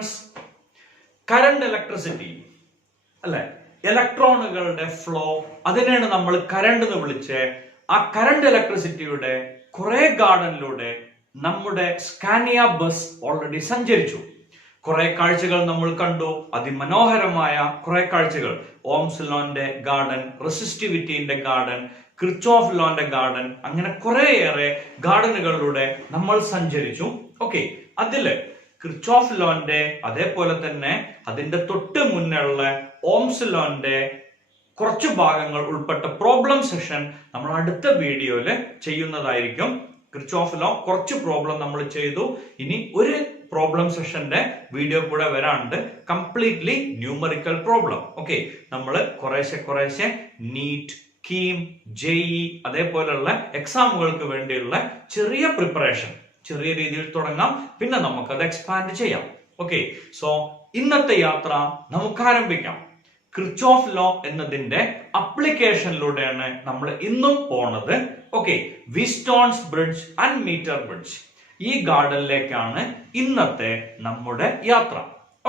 Friends, current electricity അല്ലെ, ഇലക്ട്രോണുകളുടെ flow, അതിനെയാണ് നമ്മൾ കറണ്ട് എന്ന് വിളിച്ച്. ആ കറണ്ട് ഇലക്ട്രിസിറ്റിയുടെ കുറെ ഗാർഡനിലൂടെ നമ്മുടെ സ്കാനിയ ബസ് ഓൾറെഡി സഞ്ചരിച്ചു. കുറെ കാഴ്ചകൾ നമ്മൾ കണ്ടു, അതിമനോഹരമായ കുറെ കാഴ്ചകൾ. ഓംസ് ലോന്റെ ഗാർഡൻ, റെസിസ്റ്റിവിറ്റിന്റെ ഗാർഡൻ, കിർച്ചോഫ് ലോന്റെ ഗാർഡൻ, അങ്ങനെ കുറെയേറെ ഗാർഡനുകളിലൂടെ നമ്മൾ സഞ്ചരിച്ചു. ഓക്കെ, അതില് കിർച്ചോഫ് ലോന്റെ അതേപോലെ തന്നെ അതിന്റെ തൊട്ട് മുന്നുള്ള ഓംസ് ലോന്റെ കുറച്ച് ഭാഗങ്ങൾ ഉൾപ്പെട്ട പ്രോബ്ലം സെഷൻ നമ്മൾ അടുത്ത വീഡിയോയില് ചെയ്യുന്നതായിരിക്കും. കിർച്ചോഫ് ലോ കുറച്ച് പ്രോബ്ലം നമ്മൾ ചെയ്തു. ഇനി ഒരു പ്രോബ്ലം സെഷന്റെ വീഡിയോ കൂടെ വരാണ്ട്, കംപ്ലീറ്റ്ലി ന്യൂമറിക്കൽ പ്രോബ്ലം. ഓക്കെ, നമ്മൾ കുറേശ്ശെ നീറ്റ്, കീം, ജെഇ അതേപോലെയുള്ള എക്സാമുകൾക്ക് വേണ്ടിയുള്ള ചെറിയ പ്രിപ്പറേഷൻ ചെറിയ രീതിയിൽ തുടങ്ങാം, പിന്നെ നമുക്കത് എക്സ്പാൻഡ് ചെയ്യാം. ഓക്കെ, സോ ഇന്നത്തെ യാത്ര നമുക്ക് ആരംഭിക്കാം. കിർച്ചോഫ് ലോ എന്നതിന്റെ അപ്ലിക്കേഷനിലൂടെയാണ് നമ്മൾ ഇന്നും പോണത്. Okay, Wheatstone's bridge and metre bridge, ഈ ഗാർഡനിലേക്കാണ് ഇന്നത്തെ നമ്മുടെ യാത്ര.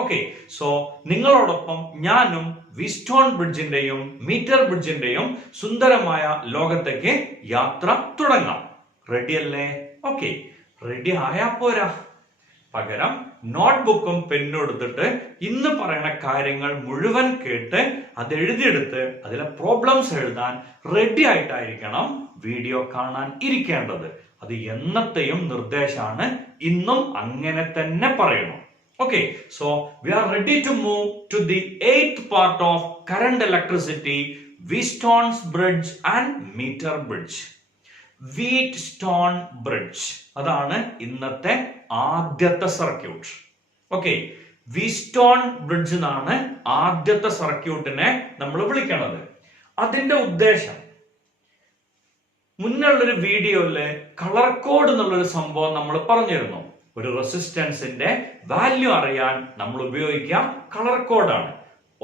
ഓക്കെ, സോ നിങ്ങളോടൊപ്പം ഞാനും വീറ്റ്സ്റ്റോൺ ബ്രിഡ്ജിന്റെയും മീറ്റർ ബ്രിഡ്ജിന്റെയും സുന്ദരമായ ലോകത്തേക്ക് യാത്ര തുടങ്ങാം. റെഡി അല്ലേ? ഓക്കെ, റെഡി ആയാ പോരാ, പകരം നോട്ട്ബുക്കും പെന്നും എടുത്തിട്ട് ഇന്ന് പറയുന്ന കാര്യങ്ങൾ മുഴുവൻ കേട്ട് അത് എഴുതിയെടുത്ത് അതിലെ പ്രോബ്ലംസ് എഴുതാൻ റെഡി ആയിട്ടായിരിക്കണം വീഡിയോ കാണാൻ ഇരിക്കേണ്ടത്. അത് എന്നത്തെയും നിർദ്ദേശമാണ്, ഇന്നും അങ്ങനെ തന്നെ പറയണം. Okay, so we are ready to move to the 8th part of current electricity, Wheatstone's bridge and meter bridge. Wheatstone bridge, അതാണ് ഇന്നത്തെ ആദ്യത്തെ സർക്യൂട്ട്. ഓക്കെ, വീറ്റ്സ്റ്റോൺ ബ്രിഡ്ജ് എന്നാണ് ആദ്യത്തെ സർക്യൂട്ടിനെ നമ്മൾ വിളിക്കുന്നത്. അതിന്റെ ഉദ്ദേശം, മുന്നുള്ളൊരു വീഡിയോയില് കളർ കോഡ് എന്നുള്ളൊരു സംഭവം നമ്മൾ പറഞ്ഞിരുന്നു. ഒരു റെസിസ്റ്റൻസിന്റെ വാല്യൂ അറിയാൻ നമ്മൾ ഉപയോഗിക്കാം കളർ കോഡാണ്.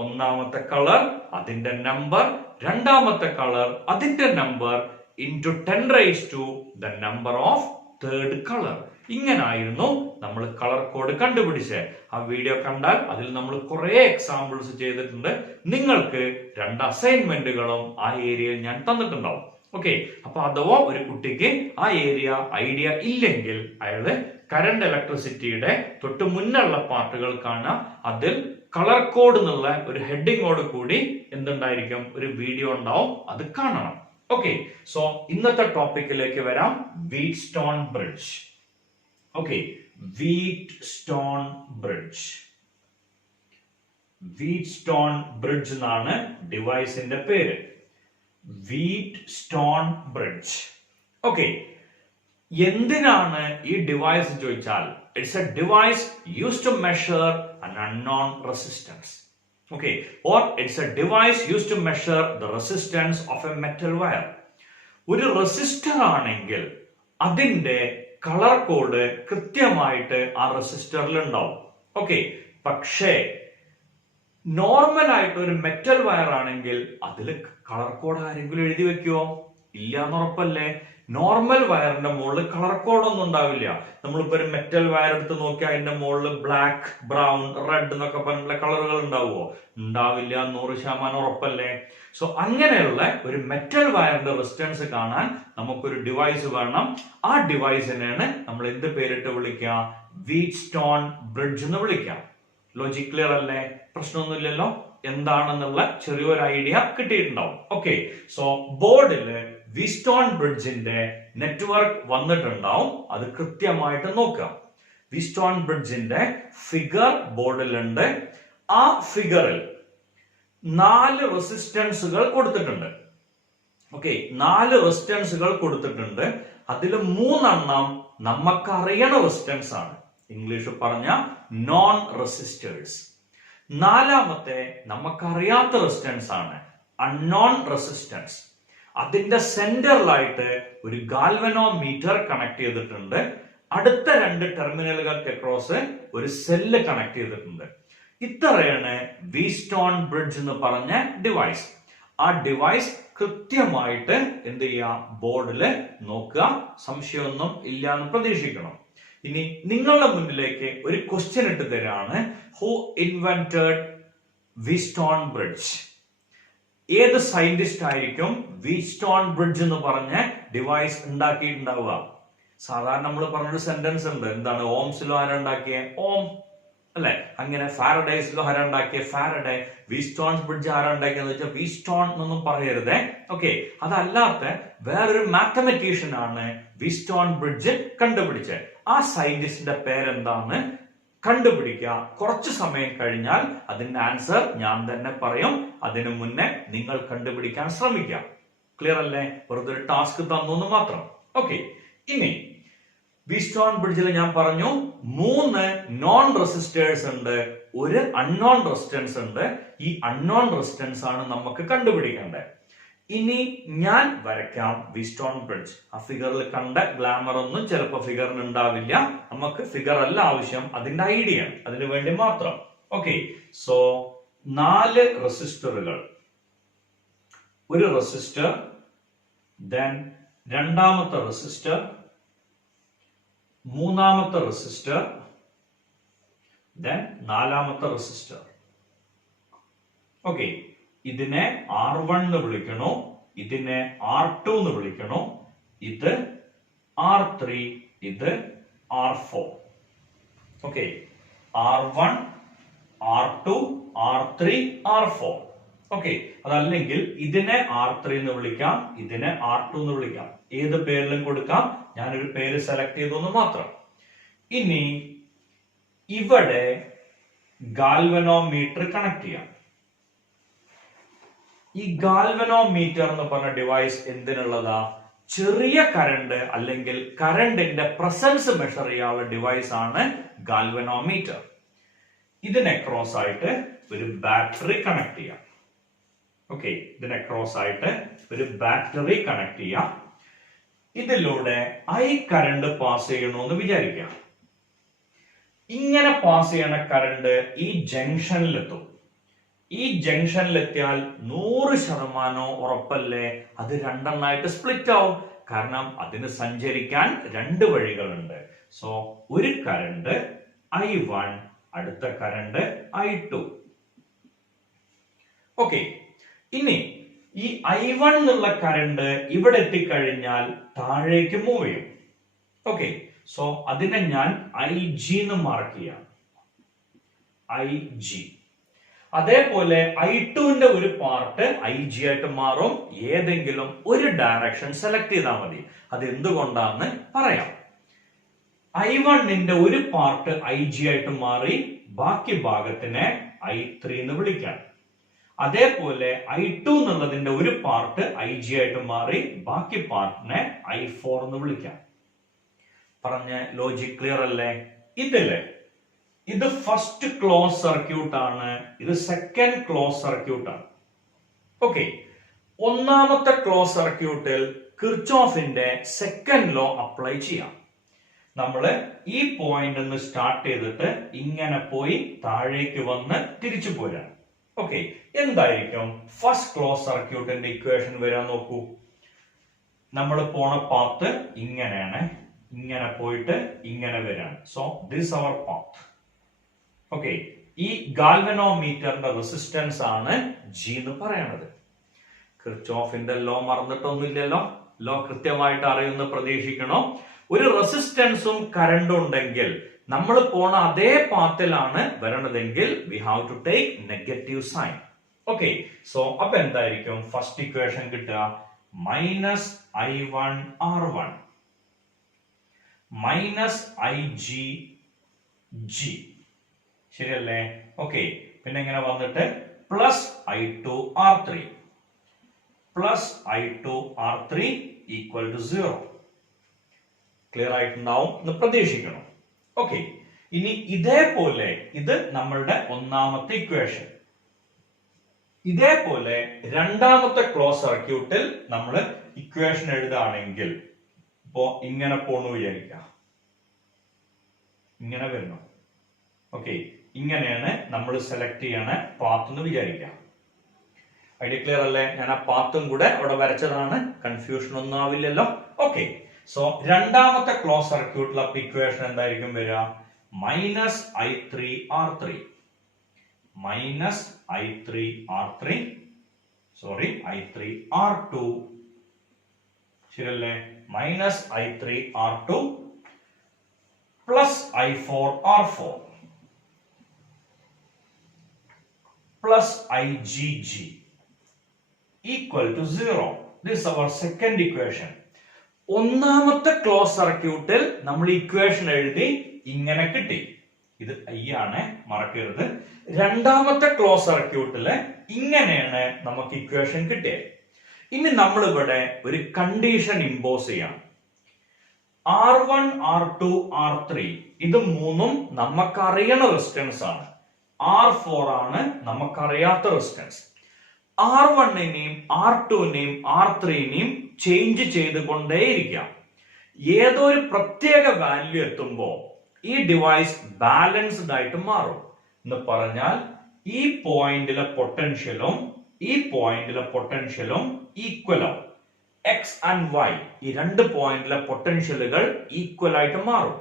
ഒന്നാമത്തെ കളർ അതിന്റെ നമ്പർ, രണ്ടാമത്തെ കളർ അതിന്റെ number into 10 raised to the number of third color. ഇങ്ങനായിരുന്നു നമ്മൾ കളർ കോഡ് കണ്ടുപിടിച്ചത്. ആ വീഡിയോ കണ്ടാൽ അതിൽ നമ്മൾ കുറെ എക്സാമ്പിൾസ് ചെയ്തിട്ടുണ്ട്. നിങ്ങൾക്ക് 2 അസൈൻമെന്റുകളും ആ ഏരിയയിൽ ഞാൻ തന്നിട്ടുണ്ടാവും. ഓക്കെ, അപ്പൊ അഥവാ ഒരു കുട്ടിക്ക് ആ ഏരിയ ഐഡിയ ഇല്ലെങ്കിൽ അയാള് കറണ്ട് ഇലക്ട്രിസിറ്റിയുടെ തൊട്ട് മുന്നുള്ള പാർട്ടുകൾ കാണാം. അതിൽ കളർ കോഡ് എന്നുള്ള ഒരു ഹെഡിങ്ങോട് കൂടി എന്തുണ്ടായിരിക്കും, ഒരു വീഡിയോ ഉണ്ടാവും, അത് കാണണം. ഓക്കെ, സോ ഇന്നത്തെ ടോപ്പിക്കിലേക്ക് വരാം. Whetstone bridge. Okay, whetstone bridge. Whetstone bridge എന്നാണ് ഡിവൈസിന്റെ പേര്. Whetstone bridge. ഓക്കെ, എന്തിനാണ് ഈ ഡിവൈസ് ചോദിച്ചാൽ, it's a device used to measure an unknown resistance. Okay, or it's a device used to measure the resistance of a metal wire. ഒരു resistor ആണെങ്കിൽ അതിന്റെ colour code കൃത്യമായിട്ട് ആ റെസിസ്റ്ററിൽ ഉണ്ടാവും. ഓക്കെ, പക്ഷേ നോർമൽ ആയിട്ട് ഒരു മെറ്റൽ വയർ ആണെങ്കിൽ അതിൽ കളർ കോഡ് ആരെങ്കിലും എഴുതി വെക്കുവോ? ഇല്ല എന്ന് ഉറപ്പല്ലേ? നോർമൽ വയറിന്റെ മുകളിൽ കളർ കോഡ് ഒന്നും ഉണ്ടാവില്ല. നമ്മളിപ്പോ ഒരു മെറ്റൽ വയർ എടുത്ത് നോക്കിയാൽ അതിന്റെ മുകളിൽ ബ്ലാക്ക്, ബ്രൗൺ, റെഡ് എന്നൊക്കെ പറഞ്ഞിട്ടുള്ള കളറുകൾ ഉണ്ടാവുമോ? ഉണ്ടാവില്ല, 100% ഉറപ്പല്ലേ? സോ അങ്ങനെയുള്ള ഒരു മെറ്റൽ വയറിന്റെ റെസിസ്റ്റൻസ് കാണാൻ നമുക്കൊരു ഡിവൈസ് വേണം. ആ ഡിവൈസിനെയാണ് നമ്മൾ എന്ത് പേരിട്ട് വിളിക്കുക? വീറ്റ്സ്റ്റോൺ ബ്രിഡ്ജ് എന്ന് വിളിക്കാം. ലോജിക് ക്ലിയർ അല്ലേ? പ്രശ്നമൊന്നുമില്ലല്ലോ. എന്താണെന്നുള്ള ചെറിയൊരു ഐഡിയ കിട്ടിയിട്ടുണ്ടാവും. ഓക്കെ, സോ ബോർഡില് വീറ്റ്സ്റ്റോൺ ബ്രിഡ്ജിന്റെ നെറ്റ്വർക്ക് വന്നിട്ടുണ്ടാവും. അത് കൃത്യമായിട്ട് നോക്കാം. വീറ്റ്സ്റ്റോൺ ബ്രിഡ്ജിന്റെ ഫിഗർ ബോർഡിലുണ്ട്. ആ ഫിഗറിൽ 4 റെസിസ്റ്റൻസുകൾ കൊടുത്തിട്ടുണ്ട്. ഓക്കെ, 4 റെസിസ്റ്റൻസുകൾ കൊടുത്തിട്ടുണ്ട്. അതിൽ 3 നമുക്കറിയണ റെസിസ്റ്റൻസ് ആണ്. ഇംഗ്ലീഷ് പറഞ്ഞ നോൺ റെസിസ്റ്റേഴ്സ്. 4ാമത്തെ നമുക്കറിയാത്ത റെസിസ്റ്റൻസ് ആണ്, അൺനോൺ റെസിസ്റ്റൻസ്. അതിന്റെ സെന്ററിലായിട്ട് ഒരു ഗാൽവനോമീറ്റർ കണക്ട് ചെയ്തിട്ടുണ്ട്. അടുത്ത 2 ടെർമിനലുകൾക്ക് അക്രോസ് ഒരു സെല്ല് കണക്ട് ചെയ്തിട്ടുണ്ട്. ഇത്രയാണ് വീറ്റ്സ്റ്റോൺ ബ്രിഡ്ജ് എന്ന് പറഞ്ഞ ഡിവൈസ്. ആ ഡിവൈസ് കൃത്യമായിട്ട് എന്ത് ചെയ്യുക, ബോർഡില് നോക്കുക. സംശയമൊന്നും ഇല്ല എന്ന് പ്രതീക്ഷിക്കണം. ഇനി നിങ്ങളുടെ മുന്നിലേക്ക് ഒരു ക്വസ്റ്റ്യൻ ഇട്ട് തരാണ്. Who invented Wheatstone bridge? ഏത് സയന്റിസ്റ്റ് ആയിരിക്കും വീറ്റ്സ്റ്റോൺ ബ്രിഡ്ജ് എന്ന് പറഞ്ഞ ഡിവൈസ് ഉണ്ടാക്കിയിട്ടുണ്ടാവുക? സാധാരണ നമ്മൾ പറഞ്ഞൊരു സെന്റൻസ് ഉണ്ട്, എന്താണ്? Ohm's law ആരുണ്ടാക്കിയ? ഓം അല്ലെ? അങ്ങനെ ഫാരഡേസ് ലോ ആരുണ്ടാക്കിയ? ഫാരഡേ. വീറ്റ്സ്റ്റോൺ ബ്രിഡ്ജ് ആരുണ്ടാക്കിയെന്ന് വെച്ചാൽ വീറ്റ്സ്റ്റോൺ എന്നൊന്നും പറയരുതേ. ഓക്കെ, അതല്ലാത്ത വേറൊരു മാത്തമെറ്റീഷ്യൻ ആണ് വീറ്റ്സ്റ്റോൺ ബ്രിഡ്ജ് കണ്ടുപിടിച്ചത്. ആ സയന്റിസ്റ്റിന്റെ പേരെന്താന്ന് കണ്ടുപിടിക്കുക. കുറച്ചു സമയം കഴിഞ്ഞാൽ അതിന്റെ ആൻസർ ഞാൻ തന്നെ പറയും. അതിനു മുന്നേ നിങ്ങൾ കണ്ടുപിടിക്കാൻ ശ്രമിക്കാം. ക്ലിയർ അല്ലേ? വെറുതെ ഒരു ടാസ്ക് തന്നു മാത്രം. ഓക്കെ, ഇനി വീറ്റ്സ്റ്റോൺ ബ്രിഡ്ജിൽ ഞാൻ പറഞ്ഞു 3 നോൺ റെസിസ്റ്റേഴ്സ് ഉണ്ട്, ഒരു അൺനോൺ റെസിസ്റ്റൻസ് ഉണ്ട്. ഈ അൺനോൺ റെസിസ്റ്റൻസ് ആണ് നമുക്ക് കണ്ടുപിടിക്കേണ്ടത്. ഇനി ഞാൻ വരയ്ക്കാം വീറ്റ്സ്റ്റോൺ ബ്രിഡ്ജ്. ആ ഫിഗറിൽ കണ്ട ഗ്ലാമർ ഒന്നും ചിലപ്പോൾ ഫിഗറിന് ഉണ്ടാവില്ല. നമുക്ക് ഫിഗർ അല്ല ആവശ്യം, അതിന്റെ ഐഡിയ, അതിനു വേണ്ടി മാത്രം. ഓക്കെ, സോ 4 റെസിസ്റ്ററുകൾ, ഒരു റെസിസ്റ്റർ, ദെൻ രണ്ടാമത്തെ റെസിസ്റ്റർ, മൂന്നാമത്തെ റെസിസ്റ്റർ, ദെൻ നാലാമത്തെ റെസിസ്റ്റർ. ഓക്കെ, ഇതിനെ R1 എന്ന് വിളിക്കണോ, ഇതിനെ R2 എന്ന് വിളിക്കണോ, ഇത് R3, ഇത് R4. Okay, R1, R2, R3, R4. Okay, അതല്ലെങ്കിൽ ഇതിനെ R3 എന്ന് വിളിക്കാം, ഇതിനെ R2 എന്ന് വിളിക്കാം. ഏത് പേരിലും കൊടുക്കാം. ഞാനൊരു പേര് സെലക്ട് ചെയ്തു മാത്രം. ഇനി ഇവിടെ ഗാൽവനോമീറ്റർ കണക്ട് ചെയ്യാം. ഈ ഗാൽവനോമീറ്റർ എന്ന് പറഞ്ഞ ഡിവൈസ് എന്തിനുള്ളതാ? ചെറിയ കറണ്ട് അല്ലെങ്കിൽ കറണ്ടിന്റെ പ്രസൻസ് മെഷർ ചെയ്യാനുള്ള ഡിവൈസ് ആണ് ഗാൽവനോമീറ്റർ. ഇതിനെ ക്രോസ് ആയിട്ട് ഒരു ബാറ്ററി കണക്ട് ചെയ്യാം. ഓക്കെ, ഇതിനെ ക്രോസ് ആയിട്ട് ഒരു ബാറ്ററി കണക്ട് ചെയ്യാം. ഇതിലൂടെ I കറണ്ട് പാസ് ചെയ്യണമെന്ന് വിചാരിക്കാം. ഇങ്ങനെ പാസ് ചെയ്യണ കറണ്ട് ഈ ജംഗ്ഷനിലെത്തും. ഈ ജംഗ്ഷനിലെത്തിയാൽ 100% ഉറപ്പല്ലേ അത് രണ്ടെണ്ണായിട്ട് സ്പ്ലിറ്റ് ആവും. കാരണം അതിന് സഞ്ചരിക്കാൻ 2 വഴികളുണ്ട്. സോ ഒരു കറണ്ട് I1, അടുത്ത കറണ്ട് I2. ഓക്കെ, ഇനി ഈ I1 എന്നുള്ള കറണ്ട് ഇവിടെ എത്തിക്കഴിഞ്ഞാൽ താഴേക്ക് മൂവ് ചെയ്യും. ഓക്കെ, സോ അതിനെ ഞാൻ IG എന്ന് മാർക്ക് ചെയ്യാം. IG. അതേപോലെ I2ന്റെ ഒരു പാർട്ട് IG ആയിട്ട് മാറും. ഏതെങ്കിലും ഒരു ഡയറക്ഷൻ സെലക്ട് ചെയ്താൽ മതി. അത് എന്തുകൊണ്ടാന്ന് പറയാം. I1ന്റെ ഒരു പാർട്ട് IG ആയിട്ട് മാറി, ബാക്കി ഭാഗത്തിനെ I3 എന്ന് വിളിക്കാം. അതേപോലെ I2 എന്നുള്ളതിന്റെ ഒരു പാർട്ട് IG ആയിട്ട് മാറി, ബാക്കി പാർട്ടിനെ I4 എന്ന് വിളിക്കാം. പറഞ്ഞ ലോജിക് ക്ലിയർ അല്ലേ? ഇത് ഫസ്റ്റ് ക്ലോസ് സർക്യൂട്ട് ആണ്, ഇത് സെക്കൻഡ് ക്ലോസ് സർക്യൂട്ട് ആണ്. ഓക്കെ, ഒന്നാമത്തെ ക്ലോസ് സർക്യൂട്ടിൽ കിർച്ചോഫിന്റെ സെക്കൻഡ് ലോ അപ്ലൈ ചെയ്യാം. നമ്മള് ഈ പോയിന്റ് നിന്ന് സ്റ്റാർട്ട് ചെയ്തിട്ട് ഇങ്ങനെ പോയി താഴേക്ക് വന്ന് തിരിച്ചു പോരാം. ഓക്കെ, എന്തായിരിക്കും ഫസ്റ്റ് ക്ലോസ് സർക്യൂട്ടിന്റെ ഇക്വേഷൻ വരാൻ നോക്കൂ. നമ്മൾ പോണ പാത്ത് ഇങ്ങനെയാണ്, ഇങ്ങനെ പോയിട്ട് ഇങ്ങനെ വരാൻ. So this our path. Okay, ഈ ഗാൽവനോമീറ്ററിന്റെ റെസിസ്റ്റൻസ് ആണ് G എന്ന് പറയണത്. കിർച്ചോഫിന്റെ ലോ മറന്നിട്ടൊന്നുമില്ലല്ലോ. ലോ കൃത്യമായിട്ട് അറിയുന്ന പ്രതീക്ഷിക്കണോ? ഒരു റെസിസ്റ്റൻസും കറണ്ടും ഉണ്ടെങ്കിൽ നമ്മൾ പോണ അതേ പാത്തിലാണ് വരണതെങ്കിൽ we have to take negative sign. Okay, so അപ്പൊ എന്തായിരിക്കും ഫസ്റ്റ് ഇക്വേഷൻ കിട്ടുക? -I1 R1 -IG G. ശരിയല്ലേ? ഓക്കെ, പിന്നെ ഇങ്ങനെ വന്നിട്ട് +I2 R3 +I2 R3 = 0. Clear ആയിട്ടുണ്ടാവും എന്ന് പ്രതീക്ഷിക്കണം. ഓക്കെ, ഇനി ഇതേപോലെ ഇത് നമ്മളുടെ ഒന്നാമത്തെ ഇക്വേഷൻ. ഇതേപോലെ രണ്ടാമത്തെ ക്ലോസ് സർക്യൂട്ടിൽ നമ്മൾ ഇക്വേഷൻ എഴുതുകയാണെങ്കിൽ ഇപ്പോ ഇങ്ങനെ പോണു വിചാരിക്കാം, ഇങ്ങനെ വരുന്നു. ഓക്കെ, ഇങ്ങനെയാണ് നമ്മൾ സെലക്ട് ചെയ്യണ പാത്ത് എന്ന് വിചാരിക്കാം. ഐഡിയ ക്ലിയർ അല്ലേ? ഞാൻ ആ പാത്തും കൂടെ അവിടെ വരച്ചതാണ്, കൺഫ്യൂഷൻ ഒന്നും ആവില്ലല്ലോ. ഓക്കെ, സോ രണ്ടാമത്തെ ക്ലോസ് സർക്യൂട്ടിൽ അപ്പൊ ഇക്വേഷൻ എന്തായിരിക്കും വരിക? Minus I3R3 minus I3R3 sorry I3R2 ശരിയല്ലേ? Minus I3R2 plus I4R4 plus IgG equal to 0. This is our second equation. ഒന്നാമത്തെ ക്ലോസ് സർക്യൂട്ടിൽ നമ്മൾ ഇക്വേഷൻ എഴുതി ഇങ്ങനെ കിട്ടി. ഇത് I ആണ്, മറക്കരുത്. രണ്ടാമത്തെ ക്ലോസ് സർക്യൂട്ടില് ഇങ്ങനെയാണ് നമുക്ക് ഇക്വേഷൻ കിട്ടിയത്. ഇനി നമ്മൾ ഇവിടെ ഒരു കണ്ടീഷൻ ഇമ്പോസ് ചെയ്യാം. R1, R2, R3 ഇത് മൂന്നും നമുക്കറിയണ റെസിസ്റ്റൻസ് ആണ്. R4 ആണ് നമുക്കറിയാത്ത റെസിസ്റ്റൻസ്. R1നെയും R2നെയും R3നെയും ചേഞ്ച് ചെയ്തുകൊണ്ടേയിരിക്കാം. ഏതോ ഒരു പ്രത്യേക വാല്യൂ എത്തുമ്പോൾ ഈ ഡിവൈസ് ബാലൻസ്ഡ് ആയിട്ട് മാറും എന്ന് പറഞ്ഞാൽ ഈ പോയിന്റിലെ പൊട്ടൻഷ്യലും ഈ പോയിന്റിലെ പൊട്ടൻഷ്യലും ഈക്വൽ ആവും. എക്സ് ആൻഡ് വൈ ഈ രണ്ട് പോയിന്റിലെ പൊട്ടൻഷ്യലുകൾ ഈക്വൽ ആയിട്ട് മാറും.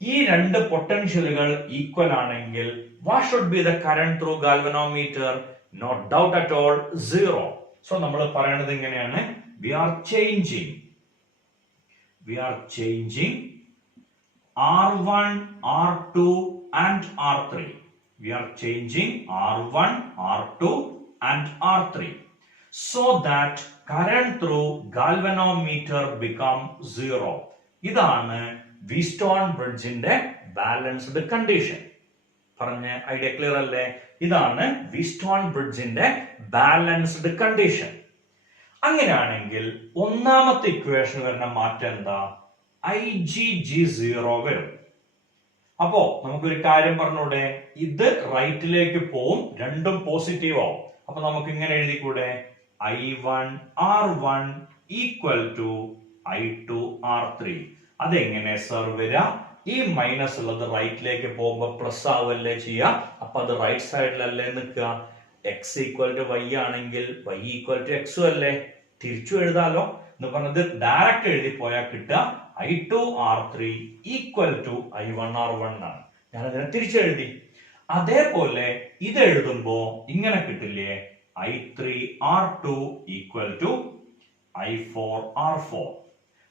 ഈ രണ്ട് പൊട്ടൻഷ്യലുകൾ ഈക്വൽ ആണെങ്കിൽ what should be the current through galvanometer? No doubt at all, 0. So നമ്മൾ പറയുന്നത് ഇങ്ങനെയാണ്, we are changing R1, R2 and R3. We are changing R1, R2 and R3 so that current through galvanometer become 0. ഇതാണ് Wheatstone ബ്രിഡ്ജിന്റെ balanced condition. പറഞ്ഞ idea clear അല്ലേ? ഇതാണ് Wheatstone ബ്രിഡ്ജിന്റെ balanced condition. അങ്ങനെയാണെങ്കിൽ ഒന്നാമത്തെ equation വരുന്ന മാറ്റം എന്താ? IgG0 വരും. അപ്പോ നമുക്കൊരു കാര്യം പറഞ്ഞൂടെ, ഇത് റൈറ്റിലേക്ക് പോവും, രണ്ടും പോസിറ്റീവ് ആവും. അപ്പൊ നമുക്ക് ഇങ്ങനെ എഴുതിക്കൂടെ, I1 R1 equal to I2 R3. അതെങ്ങനെ സർ വരിക? ഈ മൈനസ് ഉള്ളത് റൈറ്റിലേക്ക് പോകുമ്പോ പ്ലസ് ആവല്ലേ ചെയ്യുക. അപ്പൊ അത് റൈറ്റ് സൈഡിലല്ലേ നിൽക്കുക. എക്സ് ഈക്വൽ ടു വൈ ആണെങ്കിൽ വൈ ഈക്വൽ ടു എക്സും അല്ലേ? തിരിച്ചു എഴുതാലോ എന്ന് പറഞ്ഞത് ഡയറക്റ്റ് എഴുതി പോയാൽ കിട്ടുക I2 R3 equal to I1 R1 എന്നാണ്. ഞാനതിനെ തിരിച്ചെഴുതി. അതേപോലെ ഇത് എഴുതുമ്പോ ഇങ്ങനെ കിട്ടില്ലേ, I3 R2 equal to I4 R4.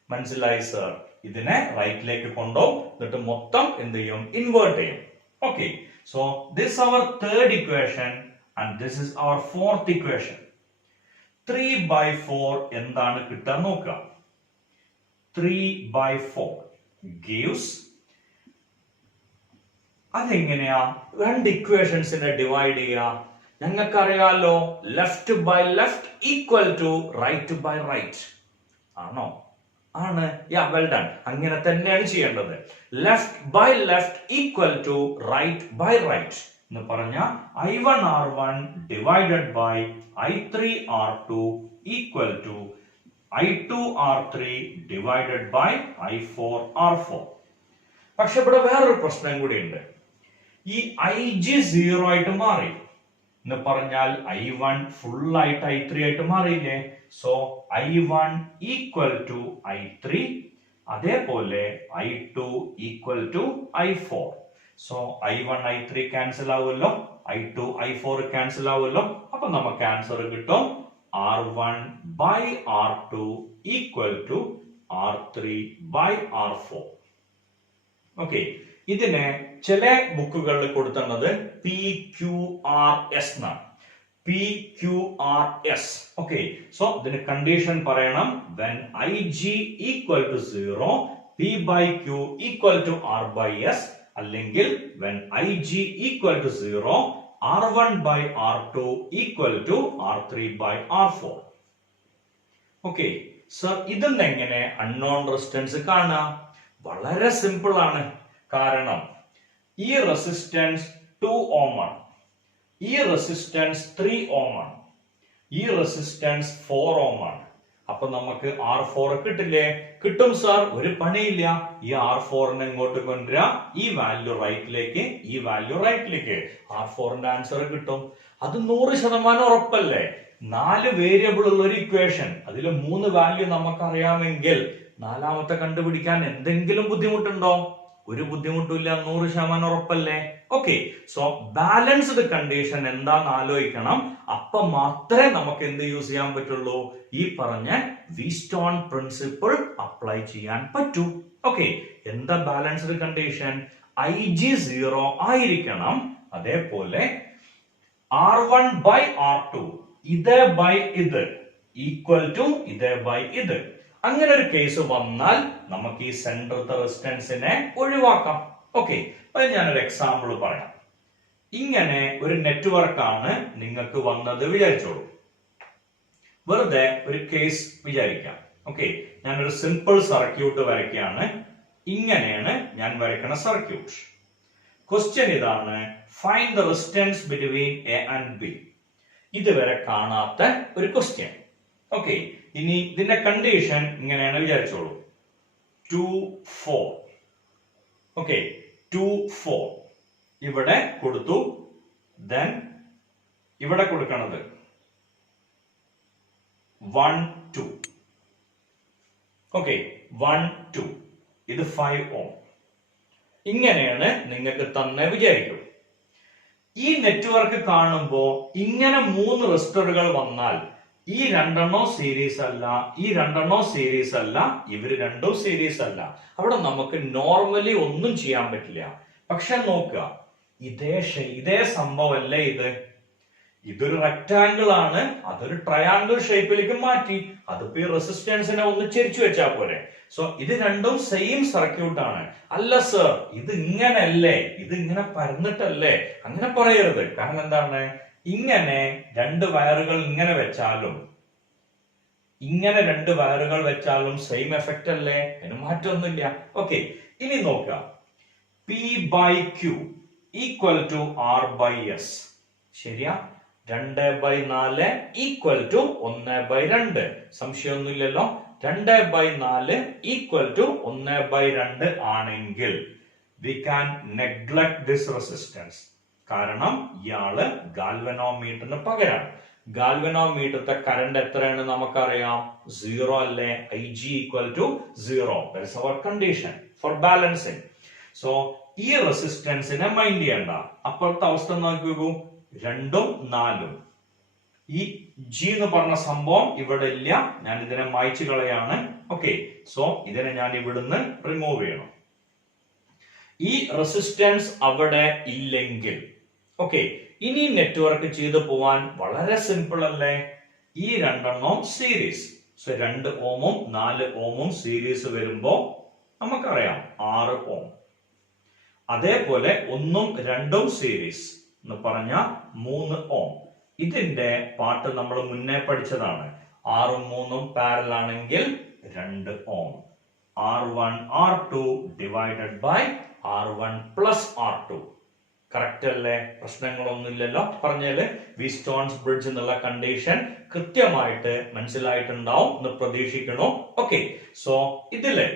മനസ്സിലായി സർ? ഇതിനെ റൈറ്റിലേക്ക് കൊണ്ടുപോകും, എന്നിട്ട് മൊത്തം എന്ത് ചെയ്യും? ഇൻവേർട്ട് ചെയ്യും. Okay, so this our third equation and this is our fourth equation. 3/4 എന്താണ് കിട്ടാൻ നോക്കുക. 3/4 gives, അതെങ്ങനെയാ രണ്ട് ഇക്വേഷൻസിനെ ഡിവൈഡ് ചെയ്യുക? ഞങ്ങൾക്കറിയാലോ, left by left equal to right by right ആണോ? ആണ്. Ya, well done. അങ്ങനെ തന്നെയാണ് ചെയ്യേണ്ടത്. Left by left equal to right by right എന്ന് പറഞ്ഞ I1 R1 divided by I3 R2 equal to I2 R3 divided by I4 R4. പക്ഷെ ഇവിടെ വേറൊരു പ്രശ്നം കൂടി ഉണ്ട്. ഈ IG 0 ആയിട്ട് മാറി എന്ന് പറഞ്ഞാൽ I1 ഫുൾ ആയിട്ട് I3 ആയിട്ട് മാറിയില്ലേ? So I1 equal to I3, അതേപോലെ I2 equal to I4. So I1 I3 cancel ആവുമല്ലോ, I2 I4 ക്യാൻസൽ ആവുമല്ലോ. അപ്പൊ നമുക്ക് ആൻസർ കിട്ടും R1 by R2 equal to R3 by R4. Okay, ഇതിനെ ചില ബുക്കുകളിൽ കൊടുത്തുള്ളത് PQRS എന്നാണ്. PQRS. ഓക്കെ, സോ ഇതിന് കണ്ടീഷൻ പറയണം. when IG equal to 0, P by Q equal to R by S, അല്ലെങ്കിൽ when IG equal to 0, R1 by R2 equal to R3 by R4. Okay, so ഇതെന്ന് എങ്ങനെ unknown resistance കാണാം? വളരെ simple ആണ്. കാരണം ഈ റെസിസ്റ്റൻസ് 2 ohm ആണ്, ഈ റെസിസ്റ്റൻസ് 3 ohm ആണ്, ഈ റെസിസ്റ്റൻസ് 4 ohm ആണ്. അപ്പൊ നമുക്ക് R4 കിട്ടില്ലേ? കിട്ടും സാർ, ഒരു പണിയില്ല. ഈ R4നെ ഇങ്ങോട്ട് കൊണ്ടുവരിക, ഈ വാല്യൂ റൈറ്റിലേക്ക്, ഈ വാല്യൂ റൈറ്റിലേക്ക്, R4ന്റെ ആൻസർ കിട്ടും. അത് 100% ഉറപ്പല്ലേ? 4 വേരിയബിൾ ഉള്ള ഒരു ഇക്വേഷൻ, അതിൽ 3 വാല്യൂ നമുക്ക് അറിയാമെങ്കിൽ നാലാമത്തെ കണ്ടുപിടിക്കാൻ എന്തെങ്കിലും ബുദ്ധിമുട്ടുണ്ടോ? ഒരു ബുദ്ധിമുട്ടില്ല, 100% ഉറപ്പല്ലേ? ഓക്കെ, സോ ബാലൻസ്ഡ് കണ്ടീഷൻ എന്താന്ന് ആലോചിക്കണം. അപ്പൊ മാത്രമേ നമുക്ക് എന്ത് യൂസ് ചെയ്യാൻ പറ്റുള്ളൂ? ഈ പറഞ്ഞ വീറ്റ്സ്റ്റോൺ പ്രിൻസിപ്പിൾ അപ്ലൈ ചെയ്യാൻ പറ്റൂ. ഓക്കെ, എന്താ ബാലൻസ്ഡ് കണ്ടീഷൻ? IG 0 ആയിരിക്കണം. അതേപോലെ R1 by R2 ഇത് ബൈ ഇത് ഈക്വൽ ടു ഇത് ബൈ ഇത്. അങ്ങനെ ഒരു കേസ് വന്നാൽ നമുക്ക് ഈ സെൻട്രൽ റെസിസ്റ്റൻസിനെ ഒഴിവാക്കാം. ഓക്കെ, അപ്പൊ ഞാനൊരു എക്സാമ്പിൾ പറയാം. ഇങ്ങനെ ഒരു നെറ്റ്വർക്ക് ആണ് നിങ്ങൾക്ക് വന്നത് വിചാരിച്ചോളൂ. വെറുതെ ഒരു കേസ് വിചാരിക്കാം. ഓക്കെ, ഞാനൊരു സിമ്പിൾ സർക്യൂട്ട് വരയ്ക്കുകയാണ്. ഇങ്ങനെയാണ് ഞാൻ വരയ്ക്കുന്ന സർക്യൂട്ട്. ക്വസ്റ്റ്യൻ ഇതാണ്, find the resistance between A and B. ഇതുവരെ കാണാത്ത ഒരു ക്വസ്റ്റ്യൻ. ഓക്കെ, ഇനി ഇതിന്റെ കണ്ടീഷൻ ഇങ്ങനെയാണ് വിചാരിച്ചോളൂ. 2, 4. ഓക്കെ, 2, 4 ഇവിടെ കൊടുത്തു. ദെൻ ഇവിടെ കൊടുക്കണത് 1, 2. ഓക്കെ, 1, 2. ഇത് 5 ohm. ഇങ്ങനെയാണ് നിങ്ങൾക്ക് തന്നെ വിചാരിക്കും. ഈ നെറ്റ്വർക്ക് കാണുമ്പോ ഇങ്ങനെ 3 റെസിസ്റ്ററുകൾ വന്നാൽ ഈ രണ്ടെണ്ണോ സീരീസ് അല്ല, ഈ രണ്ടെണ്ണോ സീരീസ് അല്ല, ഇവര് രണ്ടും സീരീസ് അല്ല. അവിടെ നമുക്ക് നോർമലി ഒന്നും ചെയ്യാൻ പറ്റില്ല. പക്ഷെ നോക്കുക, ഇതേ സംഭവമല്ലേ ഇത്? ഇതൊരു റെക്ടാംഗിൾ ആണ്, അതൊരു ട്രയാംഗിൾ ഷേപ്പിലേക്ക് മാറ്റി. അതിപ്പോ ഈ റെസിസ്റ്റൻസിനെ ഒന്ന് ചെരിച്ചു വെച്ചാൽ പോരെ. സോ ഇത് രണ്ടും സെയിം സർക്യൂട്ട് ആണ്. അല്ല സർ, ഇത് ഇങ്ങനല്ലേ, ഇത് ഇങ്ങനെ പരന്നിട്ടല്ലേ? അങ്ങനെ പറയരുത്. കാരണം എന്താണ്? ഇങ്ങനെ 2 വയറുകൾ ഇങ്ങനെ വെച്ചാലും ഇങ്ങനെ 2 വയറുകൾ വെച്ചാലും സെയിം എഫക്റ്റ് അല്ലേ? അതിന് മാറ്റമൊന്നുമില്ല. ഓക്കെ, ഇനി നോക്കുക. P/Q equal to R/S. ശരിയാ? 2/4 ഈക്വൽ ടു 1/2. സംശയമൊന്നുമില്ലല്ലോ. 2/4 ഈക്വൽ ടു 1/2 ആണെങ്കിൽ we can neglect this resistance. കാരണം ഇയാള് ഗാൽവനോമീറ്ററിന് പകരം. ഗാൽവനോമീറ്ററിന്റെ കറണ്ട് എത്രയാണ് നമുക്കറിയാം? 0 അല്ലേ? IG equal to 0. That is our condition for balancing. So ഈ റെസിസ്റ്റൻസിനെ മൈൻഡ് ചെയ്യണ്ട. അപ്പോഴത്തെ അവസ്ഥ നോക്കി നോക്കൂ, 2ഉം 4ഉം. ഈ G എന്ന് പറഞ്ഞ സംഭവം ഇവിടെ ഇല്ല. ഞാൻ ഇതിനെ മായ്ച്ചു കളയാണ്. ഓക്കെ, സോ ഇതിനെ ഞാൻ ഇവിടുന്ന് റിമൂവ് ചെയ്യണം. ഈ റെസിസ്റ്റൻസ് അവിടെ ഇല്ലെങ്കിൽ ഓക്കെ, ഇനി നെറ്റ്വർക്ക് ചെയ്തു പോവാൻ വളരെ സിമ്പിൾ അല്ലേ? ഈ രണ്ടെണ്ണം സീരീസ്. സോ 2 ഓമും 4 ഓമും സീരീസ് വരുമ്പോ നമുക്കറിയാം 6 ഓം. അതേപോലെ 1ഉം 2ഉം സീരീസ് എന്ന് പറഞ്ഞ 3 ഓം. ഇതിന്റെ പാർട്ട് നമ്മൾ മുന്നേ പഠിച്ചതാണ്. 6ഉം 3ഉം പാരലൽ ആണെങ്കിൽ 2 ohm. R1 R2 divided by R1 plus R2. Correct അല്ലേ? പ്രശ്നങ്ങളൊന്നുമില്ലല്ലോ. പറഞ്ഞാല് വീറ്റ്സ്റ്റോൺസ് ബ്രിഡ്ജ് എന്നുള്ള കണ്ടീഷൻ കൃത്യമായിട്ട് മനസ്സിലായിട്ടുണ്ടാവും എന്ന് പ്രതീക്ഷിക്കണോ? ഓക്കെ, സോ ഇതില്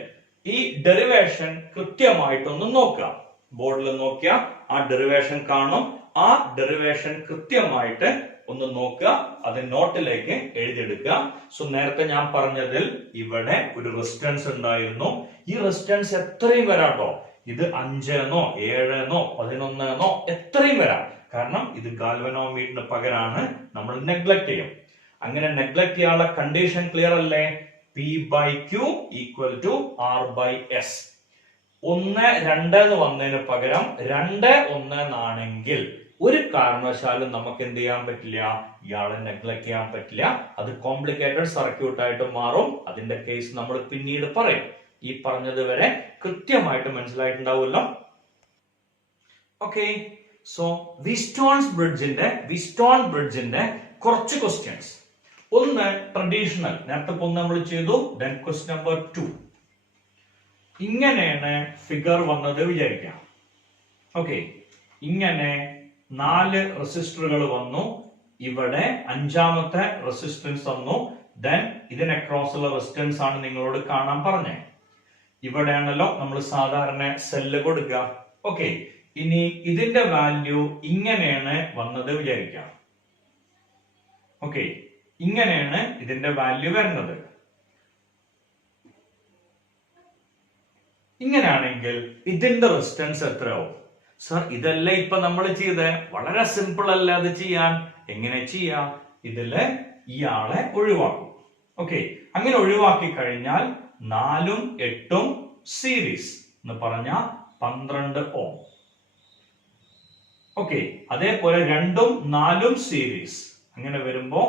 ഈ ഡെറിവേഷൻ കൃത്യമായിട്ടൊന്ന് നോക്കുക. ബോർഡിൽ നോക്കിയാ ആ ഡെറിവേഷൻ കാണും. ആ ഡെറിവേഷൻ കൃത്യമായിട്ട് ഒന്ന് നോക്കുക, അത് നോട്ടിലേക്ക് എഴുതിയെടുക്കുക. സോ നേരത്തെ ഞാൻ പറഞ്ഞതിൽ ഇവിടെ ഒരു റെസിസ്റ്റൻസ് ഉണ്ടായിരുന്നു. ഈ റെസിസ്റ്റൻസ് എത്രയും വരാട്ടോ. ഇത് 5എന്നോ 7എന്നോ 11എന്നോ എത്രയും വരാം. കാരണം ഇത് ഗാൽവനോമീറ്ററിന് പകരമാണ്. നമ്മൾ നെഗ്ലക്ട് ചെയ്യും. അങ്ങനെ നെഗ്ലക്ട് ചെയ്യാനുള്ള കണ്ടീഷൻ ക്ലിയർ അല്ലേ? P/Q equal to R/S. 1, 2 എന്ന് വന്നതിന് പകരം 2, 1 എന്നാണെങ്കിൽ ഒരു കാരണവശാലും നമുക്ക് എന്ത് ചെയ്യാൻ പറ്റില്ല? ഇയാളെ നെഗ്ലക്ട് ചെയ്യാൻ പറ്റില്ല. അത് കോംപ്ലിക്കേറ്റഡ് സർക്യൂട്ട് ആയിട്ട് മാറും. അതിന്റെ കേസ് നമ്മൾ പിന്നീട് പറയും. ഈ പറഞ്ഞത് വരെ കൃത്യമായിട്ട് മനസ്സിലായിട്ടുണ്ടാവുമല്ലോ. ഓക്കെ, സോ വീറ്റ്സ്റ്റോൺ ബ്രിഡ്ജിന്റെ കുറച്ച് ക്വസ്റ്റ്യൻസ്. ഒന്ന് ട്രഡീഷണൽ, നേരത്തെ നമ്മൾ ചെയ്തു. Then question number 2. ഇങ്ങനെയാണ് ഫിഗർ വന്നത് വിചാരിക്കാം. ഓക്കെ, ഇങ്ങനെ 4 റെസിസ്റ്ററുകൾ വന്നു. ഇവിടെ 5ാമത്തെ റെസിസ്റ്റൻസ് വന്നു. ദെൻ ഇതിന് അക്രോസ് ഉള്ള റെസിസ്റ്റൻസ് ആണ് നിങ്ങളോട് കാണാൻ പറഞ്ഞേ. ഇവിടെയാണല്ലോ നമ്മൾ സാധാരണ സെല്ല് കൊടുക്കുക. ഓക്കെ, ഇനി ഇതിന്റെ വാല്യൂ ഇങ്ങനെയാണ് വന്നത് വിചാരിക്കാം. ഓക്കെ, ഇങ്ങനെയാണ് ഇതിന്റെ വാല്യൂ വരുന്നത്. ഇങ്ങനെയാണെങ്കിൽ ഇതിന്റെ റെസിസ്റ്റൻസ് എത്രയാവും? സർ, ഇതല്ല ഇപ്പൊ നമ്മൾ ചെയ്ത്, വളരെ സിമ്പിൾ അല്ല അത് ചെയ്യാൻ. എങ്ങനെ ചെയ്യാം? ഇതില് ഇയാളെ ഒഴിവാക്കും. ഓക്കെ, അങ്ങനെ ഒഴിവാക്കി കഴിഞ്ഞാൽ 4ഉം 8ഉം സീരീസ് എന്ന് പറഞ്ഞ 12 ഓം. ഓക്കെ, അതേപോലെ 2ഉം 4ഉം സീരീസ്, അങ്ങനെ വരുമ്പോ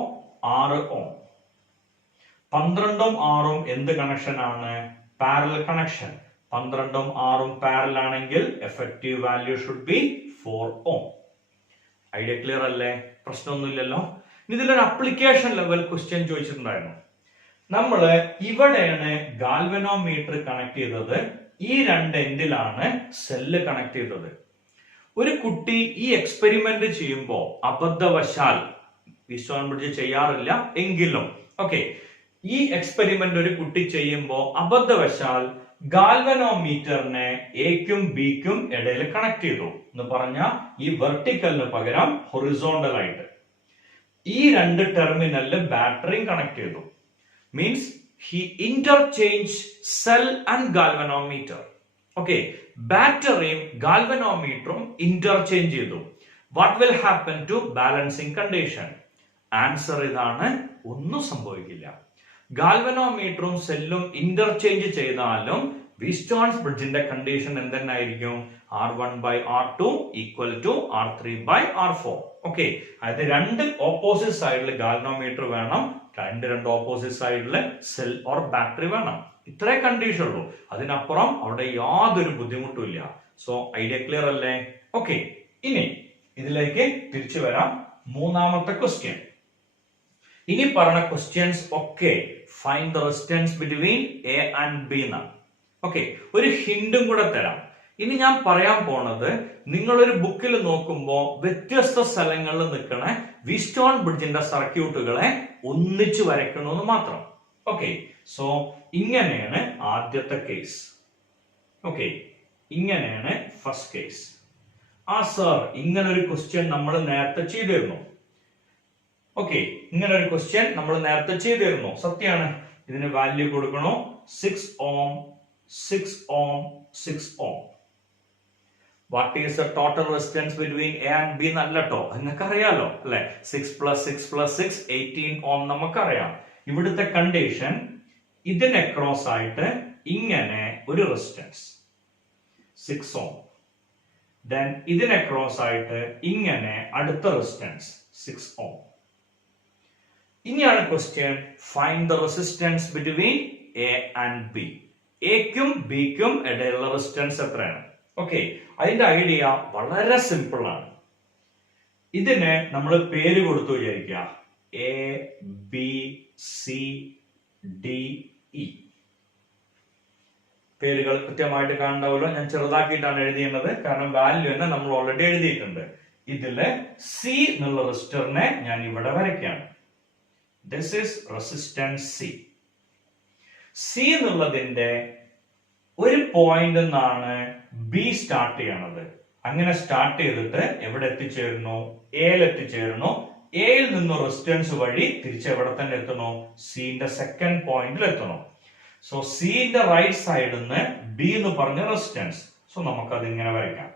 6 ഓം. 12ഉം 6ഉം എന്ത് കണക്ഷൻ ആണ്? Parallel connection. 12ഉം 6ഉം പാരലൽ ആണെങ്കിൽ effective value should be 4 ohm. Idea clear അല്ലേ? പ്രശ്നമൊന്നുമില്ലല്ലോ. ഇതിലൊരു അപ്ലിക്കേഷൻ ലെവൽ ക്വസ്റ്റ്യൻ ചോദിച്ചിട്ടുണ്ടായിരുന്നു. നമ്മള് ഇവിടെയാണ് ഗാൽവനോമീറ്റർ കണക്ട് ചെയ്തത്, ഈ 2 എൻഡിലാണ് സെല്ല് കണക്ട് ചെയ്തത്. ഒരു കുട്ടി ഈ എക്സ്പെരിമെന്റ് ചെയ്യുമ്പോ അബദ്ധവശാൽ, വിസ്റ്റോൺ ബ്രിഡ്ജ് ചെയ്യാറില്ല എങ്കിലും ഓക്കെ, ഈ എക്സ്പെരിമെന്റ് ഒരു കുട്ടി ചെയ്യുമ്പോ അബദ്ധവശാൽ ഗാൽവനോമീറ്ററിനെ എക്കും ബിക്കും ഇടയിൽ കണക്ട് ചെയ്തു എന്ന് പറഞ്ഞാൽ ഈ വെർട്ടിക്കലിന് പകരം ഹൊറിസോണ്ടൽ ആയിട്ട് ഈ 2 ടെർമിനലില് ബാറ്ററിയും കണക്ട് ചെയ്തു. Means he interchange cell and galvanometer. Okay, ബാറ്ററിയും ഗാൽവനോമീറ്ററും ഇന്റർചേഞ്ച് ചെയ്തു. What will happen to balancing condition? Answer ഇതാണ്, ഒന്നും സംഭവിക്കില്ല. ഗാൽവനോമീറ്ററും സെല്ലും ഇന്റർചേഞ്ച് ചെയ്താലും വീസ്റ്റോൺസ് ബ്രിഡ്ജിന്റെ കണ്ടീഷൻ എന്തെന്നായിരിക്കും? R1/R2 equal to R3/R4. Okay, അതായത് 2 ഓപ്പോസിറ്റ് സൈഡിൽ ഗാൽവനോമീറ്റർ വേണം, 2 ഓപ്പോസിറ്റ് സൈഡിൽ സെൽ ഓർ ബാറ്ററി വേണം. ഇത്രേ കണ്ടീഷൻ ഉള്ളൂ. അതിനപ്പുറം അവിടെ യാതൊരു ബുദ്ധിമുട്ടും ഇല്ല. സോ ഐഡിയ ക്ലിയർ അല്ലേ? ഓക്കെ, ഇനി ഇതിലേക്ക് തിരിച്ചു വരാം. മൂന്നാമത്തെ ക്വസ്റ്റ്യൻ. ഇനി പറഞ്ഞ ക്വസ്റ്റ്യൻസ് ഒക്കെ find the resistance between A and B എന്നാണ്. ഓക്കെ, ഒരു ഹിന്റും കൂടെ തരാം. ഇനി ഞാൻ പറയാൻ പോണത് നിങ്ങളൊരു ബുക്കിൽ നോക്കുമ്പോൾ വ്യത്യസ്ത സ്ഥലങ്ങളിൽ നിൽക്കണ വീസ്റ്റോൺ ബ്രിഡ്ജിന്റെ സർക്യൂട്ടുകളെ ഒന്നിച്ചു വരയ്ക്കണമെന്ന് മാത്രം. ഓക്കെ, സോ ഇങ്ങനെയാണ് ആദ്യത്തെ കേസ്. ഓക്കെ, ഇങ്ങനെയാണ് ഫസ്റ്റ് കേസ്. സർ, ഇങ്ങനെ ഒരു ക്വസ്റ്റ്യൻ നമ്മൾ നേരത്തെ ചെയ്തിരുന്നു. ഓക്കെ, ഇങ്ങനെ ഒരു ക്വസ്റ്റ്യൻ നമ്മൾ നേരത്തെ ചെയ്തിരുന്നു, സത്യമാണ്. ഇതിന് വാല്യൂ കൊടുക്കണോ? 6 ohm 6 ohm 6 ohm. What is the total resistance between A and B എന്നല്ലോ, നിങ്ങൾക്ക് അറിയാലോ അല്ലെ? 6 + 6 + 6 18 ഓം നമുക്കറിയാം. ഇവിടുത്തെ കണ്ടീഷൻ ഇതിന് അക്രോസ് ആയിട്ട് ഇങ്ങനെ ഒരു റെസിസ്റ്റൻസ് 6 ഓം, ദെൻ ഇതിന് അക്രോസ് ആയിട്ട് ഇങ്ങനെ അടുത്ത റെസിസ്റ്റൻസ് 6 ഓം. ഇനിയാണ് question, find the resistance between A and B. എക്കും ബിക്കും ഇടയിലുള്ള റെസിസ്റ്റൻസ് എത്രയാണ്? ഓക്കെ, അതിന്റെ ഐഡിയ വളരെ സിമ്പിൾ ആണ്. ഇതിന് നമ്മൾ പേര് കൊടുത്തു വിചാരിക്കുക, A B C D E. പേരുകൾ കൃത്യമായിട്ട് കാണണ്ടാവുമല്ലോ. ഞാൻ ചെറുതാക്കിയിട്ടാണ് എഴുതിയത്, കാരണം വാല്യൂ തന്നെ നമ്മൾ ഓൾറെഡി എഴുതിയിട്ടുണ്ട്. ഇതില് സി എന്നുള്ള റെസിസ്റ്ററിനെ ഞാൻ ഇവിടെ വരയ്ക്കുകയാണ്. This is resistance C. C എന്നുള്ളതിന്റെ ഒരു പോയിന്റ് നിന്നാണ് ബി സ്റ്റാർട്ട് ചെയ്യണത്. അങ്ങനെ സ്റ്റാർട്ട് ചെയ്തിട്ട് എവിടെ എത്തിച്ചേരുന്നു? എയിൽ എത്തിച്ചേരുന്നു. എയിൽ നിന്ന് റെസിസ്റ്റൻസ് വഴി തിരിച്ച് എവിടെ തന്നെ എത്തണോ? സിന്റെ സെക്കൻഡ് പോയിന്റിൽ എത്തണോ? സോ സിന്റെ റൈറ്റ് സൈഡിൽ നിന്ന് ബി എന്ന് പറഞ്ഞ റെസിസ്റ്റൻസ്. സോ നമുക്കത് ഇങ്ങനെ വരയ്ക്കാം.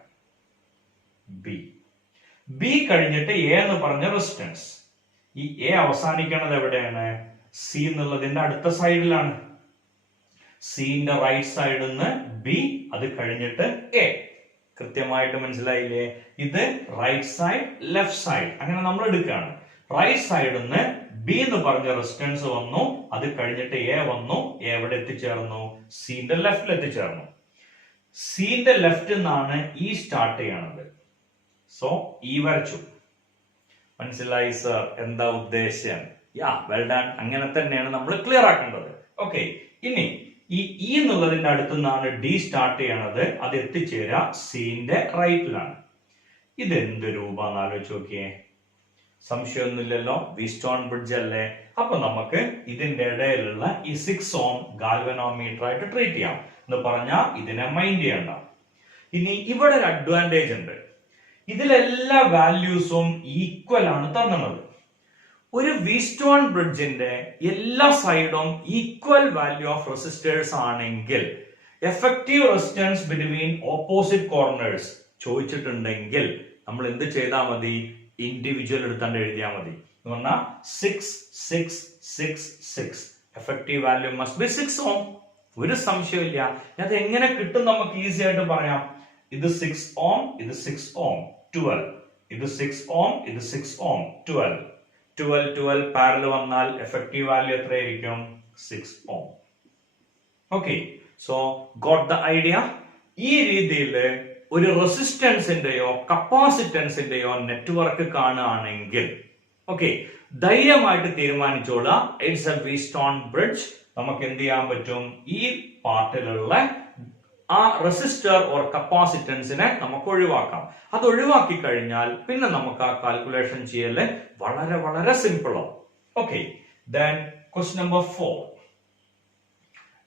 ബി കഴിഞ്ഞിട്ട് എ എന്ന് പറഞ്ഞ റെസിസ്റ്റൻസ്. ഈ എ അവസാനിക്കണത് എവിടെയാണ്? സി എന്നുള്ളതിന്റെ അടുത്ത സൈഡിലാണ്. സിന്റെ റൈറ്റ് സൈഡിൽ നിന്ന് ബി, അത് കഴിഞ്ഞിട്ട് എ. കൃത്യമായിട്ട് മനസ്സിലായില്ലേ? ഇത് റൈറ്റ് സൈഡ് ലെഫ്റ്റ് സൈഡ് അങ്ങനെ നമ്മൾ എടുക്കുകയാണ്. റൈറ്റ് സൈഡിൽ നിന്ന് ബി എന്ന് പറഞ്ഞ റെസിസ്റ്റൻസ് വന്നു, അത് കഴിഞ്ഞിട്ട് എ വന്നു. എ എവിടെ എത്തിച്ചേർന്നു? സിന്റെ ലെഫ്റ്റിൽ എത്തിച്ചേർന്നു. സിന്റെ ലെഫ്റ്റ് നിന്നാണ് ഈ സ്റ്റാർട്ട് ചെയ്യണത്. സോ ഈ വരച്ചു. മനസ്സിലായി സർ എന്താ ഉദ്ദേശം? യാ, വെൽ ഡൺ. അങ്ങനെ തന്നെയാണ് നമ്മൾ ക്ലിയർ ആക്കേണ്ടത്. ഓക്കെ, ഇനി ഈ ഇ എന്നുള്ളതിന്റെ അടുത്തുനിന്നാണ് ഡി സ്റ്റാർട്ട് ചെയ്യണത്, അത് എത്തിച്ചേരാ സിന്റെ റൈറ്റിലാണ്. ഇതെന്ത് രൂപന്ന് ആലോചിച്ച് നോക്കിയേ. സംശയമൊന്നുമില്ലല്ലോ, വീസ്റ്റോൺ ബ്രിഡ്ജ് അല്ലേ? അപ്പൊ നമുക്ക് ഇതിന്റെ ഇടയിലുള്ള ഈ 6 ഓം ഗാൽവനോമീറ്റർ ആയിട്ട് ട്രീറ്റ് ചെയ്യാം എന്ന് പറഞ്ഞാൽ ഇതിനെ മൈൻഡ് ചെയ്യണ്ട. ഇനി ഇവിടെ ഒരു അഡ്വാൻറ്റേജ് ഉണ്ട്. ഇതിലെല്ലാ വാല്യൂസും ഈക്വൽ ആണ് തന്നത്. ഒരു വീസ്റ്റോൺ ബ്രിഡ്ജിന്റെ എല്ലാ സൈഡും ഈക്വൽ വാല്യൂ ഓഫ് റെസിസ്റ്റേഴ്സ് ആണെങ്കിൽ effective resistance between opposite corners ചോദിച്ചിട്ടുണ്ടെങ്കിൽ നമ്മൾ എന്ത് ചെയ്താൽ മതി? ഇൻഡിവിജ്വൽ എടുത്താണ്ട് എഴുതിയാൽ മതി. എന്ന് പറഞ്ഞാൽ 6 6 6 6 എഫക്റ്റീവ് വാല്യൂ മസ്റ്റ് ബി 6 ഓം. ഒരു സംശയമില്ല. അത് എങ്ങനെ കിട്ടും നമുക്ക് ഈസി ആയിട്ട് പറയാം. ഇത് 6 ഓം, ഇത് 6 ഓം, 12. ഇത് 6 ഓം, ഇത് 6 ഓം, 12. 12 12 പാരലൽ വന്നാൽ എഫക്റ്റീവ് വാല്യൂ എത്രയായിരിക്കും? 6 ohm. Okay, so got the idea. ഈ രീതിയിൽ ഒരു റെസിസ്റ്റൻസിന്റെയോ കപ്പാസിറ്റൻസിന്റെയോ നെറ്റ്വർക്ക് കാണുകയാണെങ്കിൽ ഓക്കെ, ധൈര്യമായിട്ട് തീരുമാനിച്ചോളാം, ഇറ്റ്സ് എ വീറ്റ്സ്റ്റോൺ ബ്രിഡ്ജ്. നമുക്ക് എന്ത് ചെയ്യാൻ പറ്റും? ഈ പാർട്ടിലുള്ള ആ റെസിസ്റ്റർ ഓർ കപ്പാസിറ്റൻസിനെ നമുക്ക് ഒഴിവാക്കാം. അത് ഒഴിവാക്കി കഴിഞ്ഞാൽ പിന്നെ നമുക്ക് ആ കാൽക്കുലേഷൻ ചെയ്യല് വളരെ വളരെ സിമ്പിൾ ആവും. Okay, then question number 4,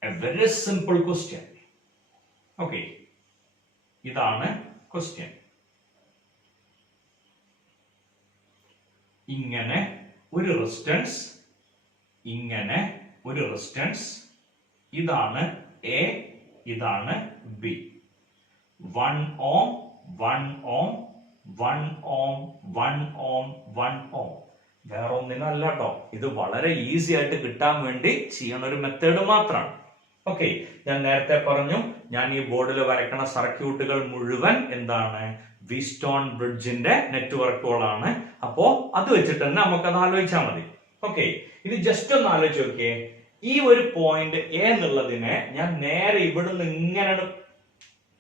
a very simple question. Okay, ഇതാണ് ക്വസ്റ്റ്യൻ. ഇങ്ങനെ ഒരു റെസിസ്റ്റൻസ്, ഇങ്ങനെ ഒരു റെസിസ്റ്റൻസ്, ഇതാണ് എ, ഇതാണ് ബി. 1 ഓം 1 ഓം 1 ഓം 1 ഓം 1 ഓം. വേറെ ഒന്നിനല്ല കേട്ടോ, ഇത് വളരെ ഈസി ആയിട്ട് കിട്ടാൻ വേണ്ടി ചെയ്യണ ഒരു മെത്തേഡ് മാത്രമാണ്. ഓക്കെ, ഞാൻ നേരത്തെ പറഞ്ഞു, ഞാൻ ഈ ബോർഡിൽ വരയ്ക്കണ സർക്യൂട്ടുകൾ മുഴുവൻ എന്താണ്? വീറ്റ്സ്റ്റോൺ ബ്രിഡ്ജിന്റെ നെറ്റ്വർക്കുകളാണ്. അപ്പോ അത് വെച്ചിട്ട് തന്നെ നമുക്കത് ആലോചിച്ചാൽ മതി. ഓക്കെ, ഇനി ജസ്റ്റ് ഒന്ന് ആലോചിച്ച് നോക്കിയേ. ഈ ഒരു പോയിന്റ് എ എന്നുള്ളതിനെ ഞാൻ നേരെ ഇവിടുന്ന് ഇങ്ങനെ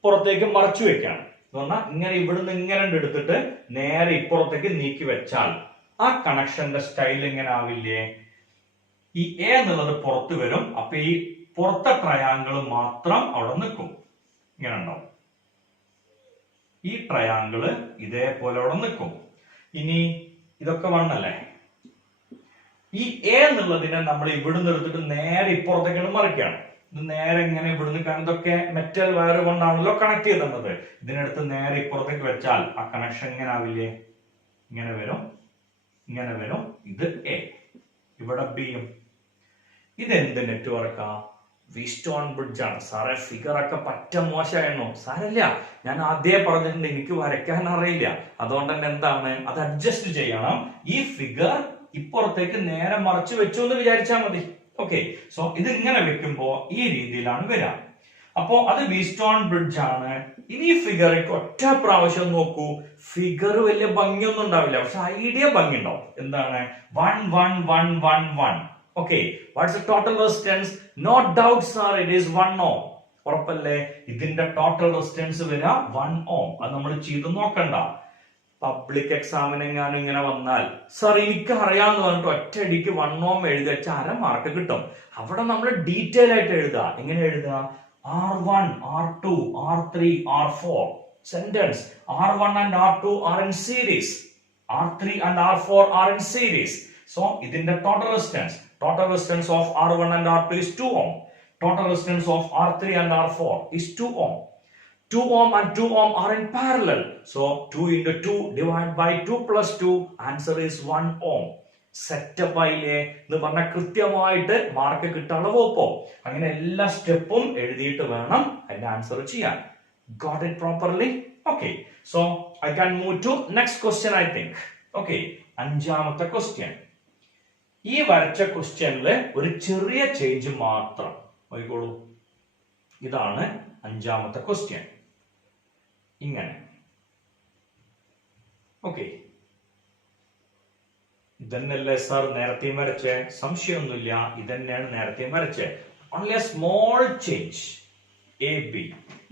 പുറത്തേക്ക് മറച്ചു വെക്കാണ്. എന്ന് പറഞ്ഞാൽ ഇങ്ങനെ ഇവിടുന്ന് ഇങ്ങനെ എടുത്തിട്ട് നേരെ ഇപ്പുറത്തേക്ക് നീക്കി വെച്ചാൽ ആ കണക്ഷന്റെ സ്റ്റൈൽ എങ്ങനെ ആവില്ലേ? ഈ എ എന്നുള്ളത് പുറത്ത് വരും. അപ്പൊ ഈ പുറത്തെ ട്രയാങ്കിൾ മാത്രം അവിടെ നിൽക്കും. ഇങ്ങനെ ഉണ്ടാവും. ഈ ട്രയാങ്കിള് ഇതേപോലെ അവിടെ നിൽക്കും. ഇനി ഇതൊക്കെ വണ്ണല്ലേ? ഈ എ എന്നുള്ളതിനെ നമ്മൾ ഇവിടുന്ന് എടുത്തിട്ട് നേരെ ഇപ്പുറത്തേക്കാണ് മറിക്കുകയാണ്. ഇത് നേരെ ഇങ്ങനെ ഇവിടുന്ന്, കാരണം ഇതൊക്കെ മെറ്റൽ വയർ കൊണ്ടാണല്ലോ കണക്ട് ചെയ്തിരുന്നത്. ഇതിനടുത്ത് നേരെ ഇപ്പുറത്തേക്ക് വെച്ചാൽ ആ കണക്ഷൻ ഇങ്ങനെ ആവില്ലേ? ഇങ്ങനെ വരും, ഇങ്ങനെ വരും. ഇത് എ, ഇവിടെ ബിയും. ഇതെന്ത് നെറ്റ്വർക്കാ? വീറ്റ്സ്റ്റോൺ ബ്രിഡ്ജ് ആണ്. സാറേ ഫിഗർ ഒക്കെ പറ്റ മോശമായിരുന്നോ? സാരല്ല, ഞാൻ ആദ്യമേ പറഞ്ഞിട്ടുണ്ട് എനിക്ക് വരയ്ക്കാൻ അറിയില്ല. അതുകൊണ്ട് തന്നെ എന്താണ്, അത് അഡ്ജസ്റ്റ് ചെയ്യണം. ഈ ഫിഗർ ഇപ്പുറത്തേക്ക് നേരെ മറച്ചു വെച്ചു എന്ന് വിചാരിച്ചാൽ മതി. ഓക്കെ, സോ ഇത് ഇങ്ങനെ വെക്കുമ്പോ ഈ രീതിയിലാണ് വരിക. അപ്പോ അത് വീറ്റ്സ്റ്റോൺ ബ്രിഡ്ജ് ആണ്. ഇനി ഈ ഫിഗറിക്ക് ഒറ്റ പ്രാവശ്യം നോക്കൂ. ഫിഗർ വലിയ ഭംഗിയൊന്നും ഉണ്ടാവില്ല, പക്ഷെ ഐഡിയ ഭംഗി ഉണ്ടാവും. എന്താണ്? 1 1 1 1 1. Okay, what's the total resistance? No doubt sir, it is 1 ohm. ഉറപ്പല്ലേ? ഇതിന്റെ ടോട്ടൽ റെസിസ്റ്റൻസ് വരിക 1 ohm. അത് നമ്മൾ ചെയ്ത് നോക്കണ്ട. പബ്ലിക് എക്സാമിനെങ്ങാനും ഇങ്ങനെ വന്നാൽ സർ എനിക്ക് അറിയാന്ന് പറഞ്ഞിട്ട് ഒറ്റയടിക്ക് 1 ohm എഴുതി വെച്ചാൽ 1/2 മാർക്ക് കിട്ടും. അവിടെ നമ്മൾ ഡീറ്റെയിൽ ആയിട്ട് എഴുതുക. എങ്ങനെ എഴുതുക? R1, R2, R3, R4. Sentence. R1 and R2 are in series. R3 and R4 are in series. So, ഇതിന്റെ total resistance. Total resistance of R1 and R2 is 2 ohm. Total resistance of R3 and R4 is 2 ohm. 2 ohm and 2 ohm are in parallel. So 2 into 2 divided by 2 plus 2. Answer is 1 ohm. Setup ആയില്ലേ എന്ന് പറഞ്ഞാൽ കൃത്യമായിട്ട് mark കിട്ടാനുള്ള വകുപ്പോ. അങ്ങനെ എല്ലാ സ്റ്റെപ്പും എഴുതിയിട്ട് വേണം അതിന്റെ ആൻസർ ചെയ്യാൻ. Got it properly? Okay. So I can move to next question I think. Okay. അഞ്ചാമത്തെ ക്വസ്റ്റ്യൻ. ഈ വരച്ച ക്വസ്റ്റ്യനില് ഒരു ചെറിയ ചേഞ്ച് മാത്രം നോക്കിക്കോളൂ. ഇതാണ് അഞ്ചാമത്തെ ക്വസ്റ്റ്യൻ. ഇങ്ങനെ. ഓക്കെ, ഇതന്നെയല്ലേ സാർ നേരത്തെയും വരച്ചേ? സംശയമൊന്നുമില്ല, ഇതന്നെയാണ് നേരത്തെയും വരച്ചേ. Only a small change. A B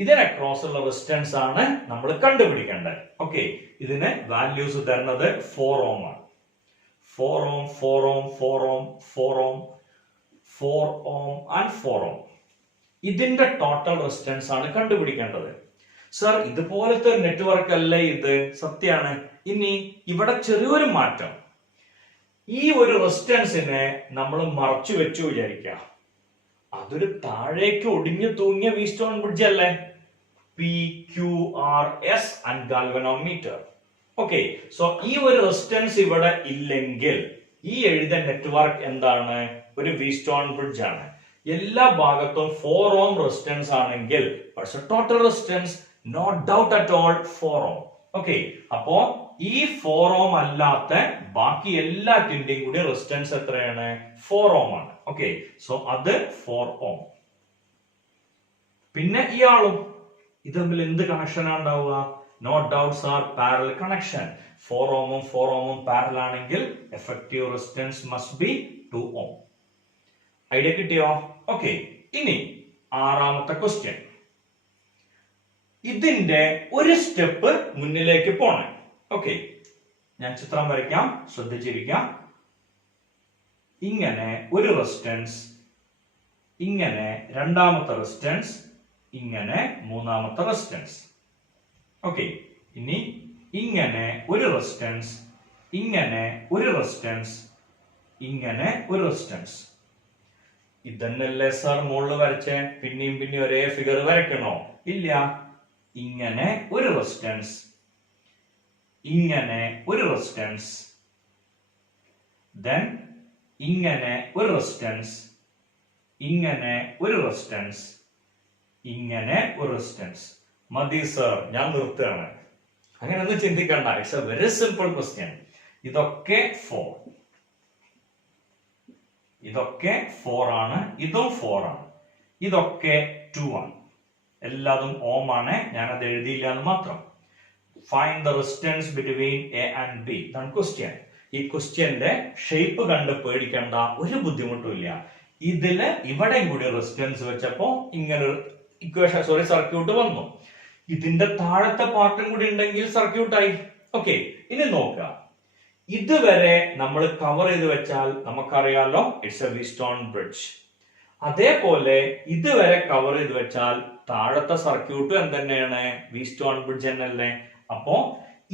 ഇതിന് അക്രോസ് ഉള്ള റെസിസ്റ്റൻസ് ആണ് നമ്മൾ കണ്ടുപിടിക്കേണ്ടത്. ഓക്കെ, ഇതിന് വാല്യൂസ് തരുന്നത് 4 ohm ആണ്. 4 ohm, 4 ohm, 4 ohm, 4 ohm, 4 ohm and 4 ohm. ഇതിന്റെ ടോട്ടൽ റെസിസ്റ്റൻസ് ആണ് കണ്ടുപിടിക്കേണ്ടത്. സർ ഇതുപോലത്തെ നെറ്റ്വർക്ക് അല്ലേ ഇത്? സത്യമാണ്. ഇനി ഇവിടെ ചെറിയൊരു മാറ്റം. ഈ ഒരു റെസിസ്റ്റൻസിനെ നമ്മൾ മറച്ചു വെച്ചു വിചാരിക്കുക. അതൊരു താഴേക്ക് ഒടിഞ്ഞു തൂങ്ങിയ വീറ്റ്സ്റ്റോൺ ബ്രിഡ്ജ് അല്ലേ? PQRS and galvanometer. Okay, so ഈ ഒരു റെസിസ്റ്റൻസ് ഇവിടെ ഇല്ലെങ്കിൽ ഈ എഴുതിയ നെറ്റ്വർക്ക് എന്താണ്? ഒരു വീറ്റ്സ്റ്റോൺ ബ്രിഡ്ജ് ആണ്. എല്ലാ ഭാഗത്തും 4 ഓം റെസിസ്റ്റൻസ് ആണെങ്കിൽ total resistance no doubt at all 4 ohm. Okay, അപ്പോ ഈ 4 ഓം അല്ലാത്ത ബാക്കി എല്ലാറ്റിന്റെയും കൂടി റെസിസ്റ്റൻസ് എത്രയാണ്? 4 ഓം ആണ്. ഓക്കെ, സോ അത് 4 ഓം. പിന്നെ ഇയാളും ഇത് തമ്മിൽ എന്ത് കണക്ഷൻ ഉണ്ടാവുക? No doubts are parallel connection. 4 ഓമും 4 ഓമും പാരലൽ ആണെങ്കിൽ effective resistance must be 2 ohm. Idea കിട്ടിയോ? ഓക്കെ, ഇനി ആറാമത്തെ ക്വസ്റ്റ്യൻ. ഇതിന്റെ ഒരു സ്റ്റെപ്പ് മുന്നിലേക്ക് പോണം. ഓക്കെ, ഞാൻ ചിത്രം വരയ്ക്കാം, ശ്രദ്ധിച്ചിരിക്കാം. ഇങ്ങനെ ഒരു റെസിസ്റ്റൻസ്, ഇങ്ങനെ രണ്ടാമത്തെ റെസിസ്റ്റൻസ്, ഇങ്ങനെ മൂന്നാമത്തെ റെസിസ്റ്റൻസ്. ഓക്കെ, ഇനി ഇങ്ങനെ ഒരു റെസിസ്റ്റൻസ്, ഇങ്ങനെ ഒരു റെസിസ്റ്റൻസ്, ഇങ്ങനെ ഒരു റെസിസ്റ്റൻസ്. ഇതന്നല്ലേ സാർ മുകളിൽ വരച്ചേ? പിന്നെയും ഒരേ ഫിഗർ വരയ്ക്കണോ? ഇല്ല. ഇങ്ങനെ ഒരു റെസിസ്റ്റൻസ്, ഇങ്ങനെ ഒരു റെസിസ്റ്റൻസ്, ദെൻ ഇങ്ങനെ ഒരു റെസിസ്റ്റൻസ്, ഇങ്ങനെ ഒരു റെസിസ്റ്റൻസ്, ഇങ്ങനെ ഒരു റെസിസ്റ്റൻസ്. മതി സർ, ഞാൻ നിർത്തുകയാണ്. അങ്ങനെ ഒന്നും ചിന്തിക്കണ്ട. It's a very simple question. ഇതൊക്കെ 4, ഇതൊക്കെ 4 ആണ്, ഇതും 4 ആണ്, ഇതൊക്കെ 2 ആണ്. എല്ലാതും ഓം ആണ്. ഞാനത് എഴുതിയില്ല എന്ന് മാത്രം. Find the resistance between A and B. ഇതാണ് ക്വസ്റ്റ്യൻ. ഈ ക്വസ്റ്റ്യന്റെ ഷേപ്പ് കണ്ട് പേടിക്കേണ്ട, ഒരു ബുദ്ധിമുട്ടും ഇല്ല. ഇതില് ഇവിടെയും കൂടി റെസിസ്റ്റൻസ് വെച്ചപ്പോ ഇങ്ങനെ ഇക്വേഷൻ സർക്യൂട്ട് വന്നു. ഇതിന്റെ താഴത്തെ പാർട്ടും കൂടി ഉണ്ടെങ്കിൽ സർക്യൂട്ടായി. ഓക്കെ, ഇനി നോക്കുക. ഇതുവരെ നമ്മൾ കവർ ചെയ്ത് വെച്ചാൽ നമുക്കറിയാലോ, ഇറ്റ്സ് എ വീറ്റ്സ്റ്റോൺ ബ്രിഡ്ജ്. അതേപോലെ ഇതുവരെ കവർ ചെയ്ത് വെച്ചാൽ താഴത്തെ സർക്യൂട്ടും എന്തെന്നെയാണ്? വീറ്റ്സ്റ്റോൺ ബ്രിഡ്ജ് തന്നെയല്ലേ? അപ്പോ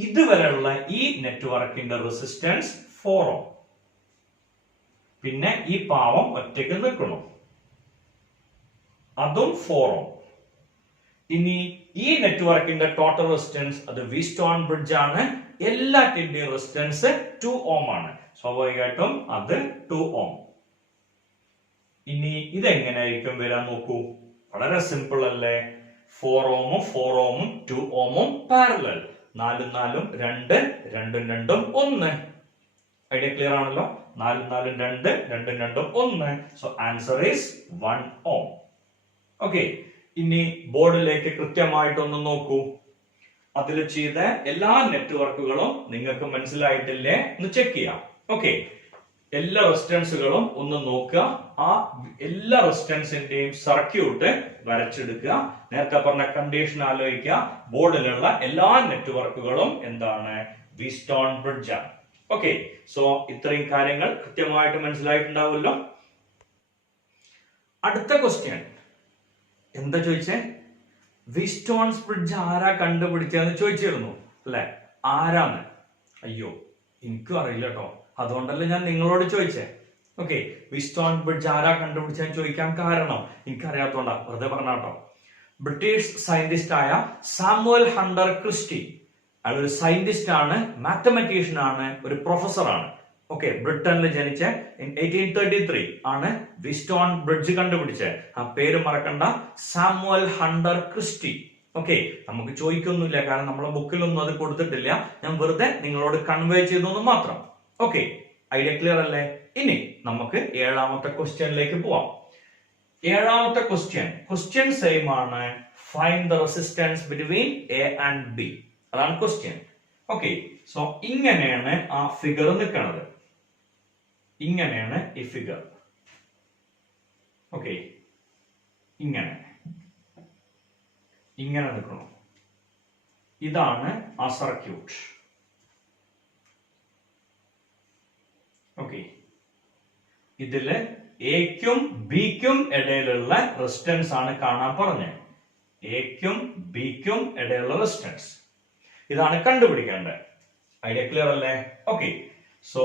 ഇതുവരെയുള്ള ഈ നെറ്റ്വർക്കിന്റെ റെസിസ്റ്റൻസ് 4 ഓം. പിന്നെ ഈ പാവം ഒറ്റയ്ക്ക് നിൽക്കണം, അതും 4 ഓം. ഇനി ഈ നെറ്റ്വർക്കിന്റെ ടോട്ടൽ റെസിസ്റ്റൻസ് അത് വീറ്റ്സ്റ്റോൺ ബ്രിഡ്ജ് ആണ്. എല്ലാറ്റിന്റെയും റെസിസ്റ്റൻസ് 2 ഓം ആണ്. സ്വാഭാവികമായിട്ടും അത് 2 ഓം. ഇനി ഇതെങ്ങനെയായിരിക്കും വരാൻ നോക്കൂ. വളരെ സിമ്പിൾ അല്ലേ? 4 ഓമും 4 ഓമും 2 ഓമും പാരലൽ. 4 4 2, 2 2 1. ഐഡിയ ക്ലിയർ ആണല്ലോ? 4 4 2, 2 2 1. So answer is 1 ohm. Okay, ഇനി ബോർഡിലേക്ക് കൃത്യമായിട്ടൊന്ന് നോക്കൂ. അതിൽ ചെയ്ത എല്ലാ നെറ്റ്വർക്കുകളും നിങ്ങൾക്ക് മനസ്സിലായിട്ടില്ലേ എന്ന് ചെക്ക് ചെയ്യാം. ഓക്കെ, എല്ലാ റെസിസ്റ്റൻസുകളും ഒന്ന് നോക്കുക. ആ എല്ലാ റെസിസ്റ്റൻസിന്റെയും സർക്യൂട്ട് വരച്ചെടുക്കുക. നേരത്തെ പറഞ്ഞ കണ്ടീഷൻ ആലോചിക്കുക. ബോർഡിലുള്ള എല്ലാ നെറ്റ്വർക്കുകളും എന്താണ്? വീറ്റ്സ്റ്റോൺ ബ്രിഡ്ജ് ആണ്. ഓക്കെ, സോ ഇത്രയും കാര്യങ്ങൾ കൃത്യമായിട്ട് മനസ്സിലായിട്ടുണ്ടാവുമല്ലോ. അടുത്ത ക്വസ്റ്റ്യൻ എന്താ ചോദിച്ചേ? വീറ്റ്സ്റ്റോൺ ബ്രിഡ്ജ് ആരാ കണ്ടുപിടിച്ചതെന്ന് ചോദിച്ചിരുന്നു അല്ലെ? ആരാന്ന്? അയ്യോ, എനിക്കും അറിയില്ല കേട്ടോ. അതുകൊണ്ടല്ലേ ഞാൻ നിങ്ങളോട് ചോദിച്ചേ. ഓക്കെ, വീറ്റ്സ്റ്റോൺ ബ്രിഡ്ജ് ആരാ കണ്ടുപിടിച്ചതെന്ന് ചോദിക്കാൻ കാരണം എനിക്കറിയാത്തോണ്ടാ, വെറുതെ പറഞ്ഞാട്ടോ. ബ്രിട്ടീഷ് സയന്റിസ്റ്റ് ആയ സാമുവൽ ഹണ്ടർ ക്രിസ്റ്റി. അയാൾ ഒരു സയന്റിസ്റ്റ് ആണ്, മാത്തമാറ്റീഷ്യൻ ആണ്, ഒരു പ്രൊഫസറാണ്. ഓക്കെ, ബ്രിട്ടനിൽ ജനിച്ച 1833 ആണ് വീറ്റ്സ്റ്റോൺ ബ്രിഡ്ജ് കണ്ടുപിടിച്ചത്. ആ പേര് മറക്കണ്ട, സാമുവൽ ഹണ്ടർ ക്രിസ്റ്റി. ഓക്കെ, നമുക്ക് ചോദിക്കൊന്നുമില്ല, കാരണം നമ്മളെ ബുക്കിലൊന്നും അത് കൊടുത്തിട്ടില്ല. ഞാൻ വെറുതെ നിങ്ങളോട് കൺവേ ചെയ്തു മാത്രം. ഓക്കെ, ഐഡിയ ക്ലിയർ അല്ലേ? ഇനി നമുക്ക് ഏഴാമത്തെ ക്വസ്റ്റ്യനിലേക്ക് പോവാം. ഏഴാമത്തെ ക്വസ്റ്റ്യൻ സെയിം ആണ്. Find the resistance between A and B. അതാണ് ക്വസ്റ്റ്യൻ. ഓക്കെ, സോ ഇങ്ങനെയാണ് ആ ഫിഗർ നിൽക്കുന്നത്. ഇങ്ങനെയാണ് ഈ ഫിഗർ. ഓക്കെ, ഇങ്ങനെ നിൽക്കണം. ഇതാണ് ആ സർക്യൂട്ട്. ഓക്കെ, ഇതില് എക്കും ബിക്കും ഇടയിലുള്ള റെസിസ്റ്റൻസ് ആണ് കാണാൻ പറഞ്ഞത്. എക്കും ബിക്കും ഇടയിലുള്ള റെസിസ്റ്റൻസ് ഇതാണ് കണ്ടുപിടിക്കേണ്ടത്. ഐഡിയ ക്ലിയർ അല്ലേ? ഓക്കെ, സോ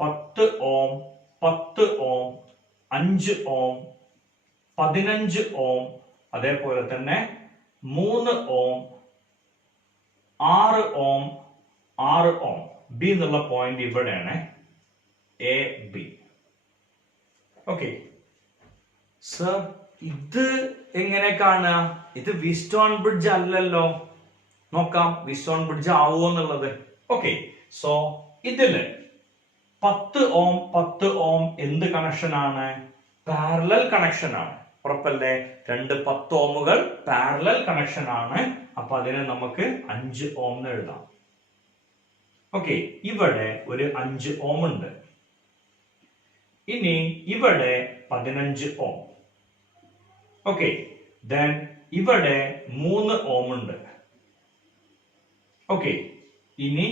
10 ഓം, 10 ഓം, 5 ഓം, 15 ഓം, അതേപോലെ തന്നെ 3 ഓം, 6 ഓം, 6 ഓം. ബി എന്നുള്ള പോയിന്റ് ഇവിടെയാണ്. A B. ഓക്കെ, സർ ഇത് എങ്ങനെ കാണുക? ഇത് വീറ്റ്സ്റ്റോൺ ബ്രിഡ്ജ് അല്ലല്ലോ. നോക്കാം വീറ്റ്സ്റ്റോൺ ബ്രിഡ്ജ് ആവുമോ എന്നുള്ളത്. ഓക്കെ, സോ ഇതില് 10 ഓം 10 ഓം എന്ത് കണക്ഷൻ ആണ്? പാരലൽ കണക്ഷൻ ആണ്. ഉറപ്പല്ലേ? രണ്ട് 10 ഓമുകൾ പാരലൽ കണക്ഷൻ ആണ്. അപ്പൊ അതിനെ നമുക്ക് 5 ഓം എന്ന് എഴുതാം. ഓക്കെ, ഇവിടെ ഒരു 5 ഓം ഉണ്ട്. ഇനി ഇവിടെ 15 ഓം. ഓക്കെ, ദെൻ ഇവിടെ 3 ഓം ഉണ്ട്. ഓക്കെ, ഇനി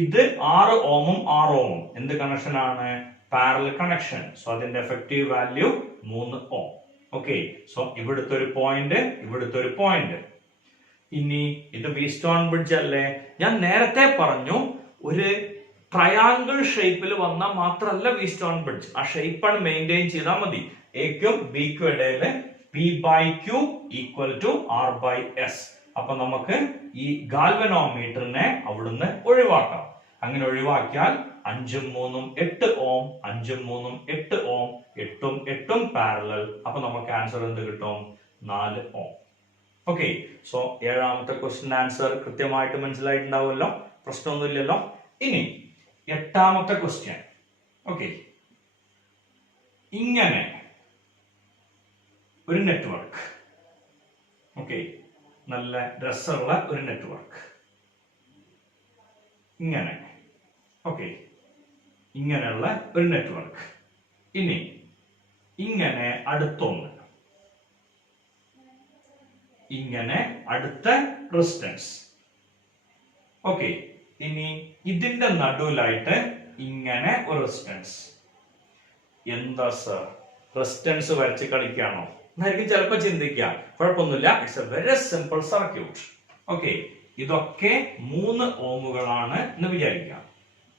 ഇത് 6 ഓമും 6 ഓമും എന്ത് കണക്ഷൻ ആണ്? Parallel connection. സോ അതിന്റെ എഫക്റ്റീവ് വാല്യൂ 3 ഓം. ഓക്കെ, സോ ഇവിടുത്തെ ഒരു പോയിന്റ്, ഇവിടുത്തെ ഒരു പോയിന്റ്. ഇനി ഇത് വീറ്റ്സ്റ്റോൺ ബ്രിഡ്ജ് അല്ലേ? ഞാൻ നേരത്തെ പറഞ്ഞു ഒരു ട്രയാങ്കിൾ ഷേപ്പിൽ വന്നാൽ മാത്രമല്ല വീറ്റ്സ്റ്റോൺ ബ്രിഡ്ജ്. ആ ഷേപ്പാണ് മെയിൻറ്റെയിൻ ചെയ്താൽ മതി. എക്കും ബിക്കും ഇടയില് P/Q = R/S. അപ്പൊ നമുക്ക് ഈ ഗാൽവനോമീറ്ററിനെ അവിടുന്ന് ഒഴിവാക്കാം. അങ്ങനെ ഒഴിവാക്കിയാൽ 5ഉം 3ഉം 8 ഓം, 5ഉം 3ഉം 8 ഓം, 8ഉം 8ഉം പാരലൽ. അപ്പൊ നമുക്ക് ആൻസർ എന്ത് കിട്ടും? 4 ohm. Okay, so 7ാമത്തെ question answer കൃത്യമായിട്ട് മനസ്സിലായിട്ടുണ്ടാവുമല്ലോ, പ്രശ്നമൊന്നുമില്ലല്ലോ. ഇനി 8ാമത്തെ ക്വസ്റ്റ്യൻ. ഓക്കെ, ഇങ്ങനെ ഒരു നെറ്റ്വർക്ക്. ഓക്കെ, നല്ല രസമുള്ള ഒരു നെറ്റ്വർക്ക് ഇങ്ങനെ. ഓക്കെ, ഇങ്ങനെയുള്ള ഒരു നെറ്റ്വർക്ക്. ഇനി ഇങ്ങനെ അടുത്തൊന്ന്, ഇങ്ങനെ അടുത്ത റെസിസ്റ്റൻസ്. ഓക്കെ, ഇനി ഇതിന്റെ നടുവിലായിട്ട് ഇങ്ങനെ ഒരു റെസിസ്റ്റൻസ്. എന്താ സർ റെസിസ്റ്റൻസ് വരച്ച് കളിക്കുകയാണോ എന്നായിരിക്കും ചിലപ്പോൾ ചിന്തിക്കുക. കുഴപ്പമൊന്നുമില്ല, it's a very simple circuit. Okay, ഇതൊക്കെ 3 ഓമുകളാണ് എന്ന് വിചാരിക്കാം.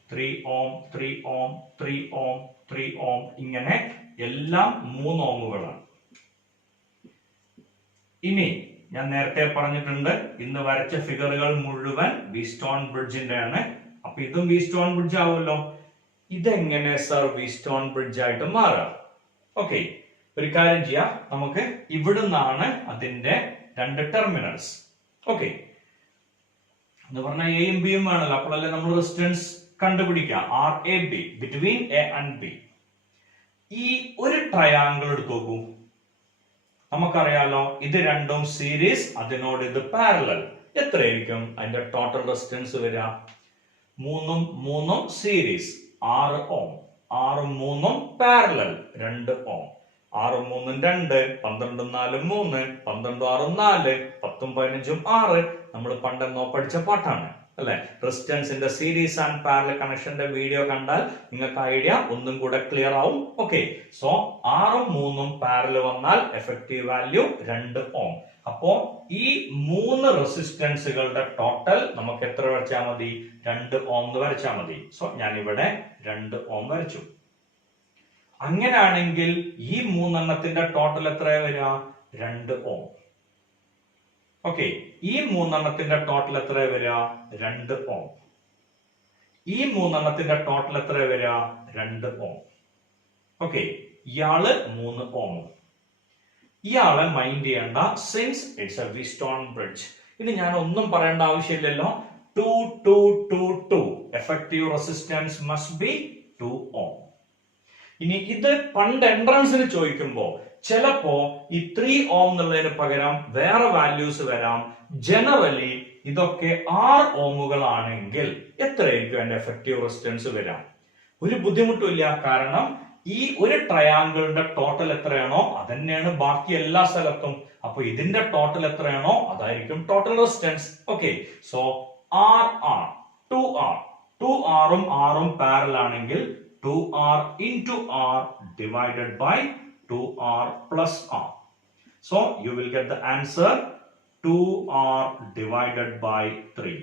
3 ഓം 3 ഓം 3 ഓം 3 ഓം, ഇങ്ങനെ എല്ലാം 3 ഓമുകളാണ്. ഇനി ഞാൻ നേരത്തെ പറഞ്ഞിട്ടുണ്ട്, ഇന്ന് വരച്ച ഫിഗറുകൾ മുഴുവൻ വീറ്റ്സ്റ്റോൺ ബ്രിഡ്ജിന്റെ ആണ്. അപ്പൊ ഇതും വീറ്റ്സ്റ്റോൺ ബ്രിഡ്ജ് ആവുമല്ലോ. ഇതെങ്ങനെ സർ വീറ്റ്സ്റ്റോൺ ബ്രിഡ്ജ് ആയിട്ട് മാറുക? ഓക്കെ, ഒരു കാര്യം ചെയ്യാം, നമുക്ക് ഇവിടുന്നാണ് അതിന്റെ 2 ടെർമിനൽസ്. ഓക്കെ, എന്ന് പറഞ്ഞാൽ എയും ബിയും വേണമല്ലോ, അപ്പോഴല്ലേ നമ്മൾ റെസിസ്റ്റൻസ് കണ്ടുപിടിക്കാം. RAB, between A and B. ഈ ഒരു ട്രയാങ്കിൾ എടുത്തു നോക്കൂ. നമുക്കറിയാലോ ഇത് രണ്ടും സീരീസ്, അതിനോട് ഇത് പാരലൽ. എത്രയായിരിക്കും അതിന്റെ ടോട്ടൽ റെസിസ്റ്റൻസ് വരിക? 3ഉം 3ഉം സീരീസ് 6 ഓം, 6ഉം 3ഉം പാരലൽ 2 ഓം. 6ഉം 3ഉം 2, 12ഉം 4ഉം 3, 12ഉം 6ഉം 4, 10ഉം 15ഉം 6. നമ്മൾ പണ്ടെന്നോ പഠിച്ച പാട്ടാണ് അല്ലെ? റെസിസ്റ്റൻസിന്റെ സീരീസ് ആൻഡ് പാരലൽ കണക്ഷന്റെ വീഡിയോ കണ്ടാൽ നിങ്ങൾക്ക് ഐഡിയ ഒന്നും കൂടെ ക്ലിയർ ആവും. ഓക്കെ, സോ 6ഉം 3ഉം പാരലൽ വന്നാൽ എഫക്റ്റീവ് വാല്യൂ 2 ഓം. അപ്പോ ഈ 3 റെസിസ്റ്റൻസുകളുടെ ടോട്ടൽ നമുക്ക് എത്ര വരച്ചാൽ മതി? 2 ഓം എന്ന് വരച്ചാൽ മതി. സോ ഞാൻ ഇവിടെ 2 ഓം വരച്ചു. അങ്ങനെയാണെങ്കിൽ ഈ 3 എണ്ണത്തിന്റെ ടോട്ടൽ എത്രയാ വരിക? 2 ഓം. ഓക്കെ, ഈ 3 എണ്ണത്തിന്റെ ടോട്ടൽ എത്രയാ വരിക? 2 ഓം. ഈ 3 എണ്ണത്തിന്റെ ടോട്ടൽ എത്രയാ വരിക? 2 ഓം. ഓക്കെ, ഇയാള് 3 ഓം. ഇയാളെ മൈൻഡ് ചെയ്യേണ്ട, since it's a Wheatstone bridge. ഇനി ഞാൻ ഒന്നും പറയേണ്ട ആവശ്യമില്ലല്ലോ. 2 2 2 2 എഫക്റ്റീവ് റെസിസ്റ്റൻസ് മസ്റ്റ് ബി 2 ഓം. ഇനി ഇത് പണ്ട് എൻട്രൻസിന് ചോദിക്കുമ്പോ ചിലപ്പോ ഈ 3 ഓം എന്നുള്ളതിന് പകരം വേറെ വാല്യൂസ് വരാം. ജനറലി ഇതൊക്കെ 6 ഓമുകളാണെങ്കിൽ എത്രയായിരിക്കും അതിന്റെ എഫക്റ്റീവ് റെസിസ്റ്റൻസ് വരാം? ഒരു ബുദ്ധിമുട്ടില്ല, കാരണം ഈ ഒരു ട്രയാങ്കിളിന്റെ ടോട്ടൽ എത്രയാണോ അതന്നെയാണ് ബാക്കി എല്ലാ സ്ഥലത്തും. അപ്പൊ ഇതിന്റെ ടോട്ടൽ എത്രയാണോ അതായിരിക്കും total resistance. Okay, so R 2R, 2Rഉം 6ഉം പാരലൽ ആണെങ്കിൽ 2R into R divided by 2R plus R. So you will get the answer 2R divided by 3.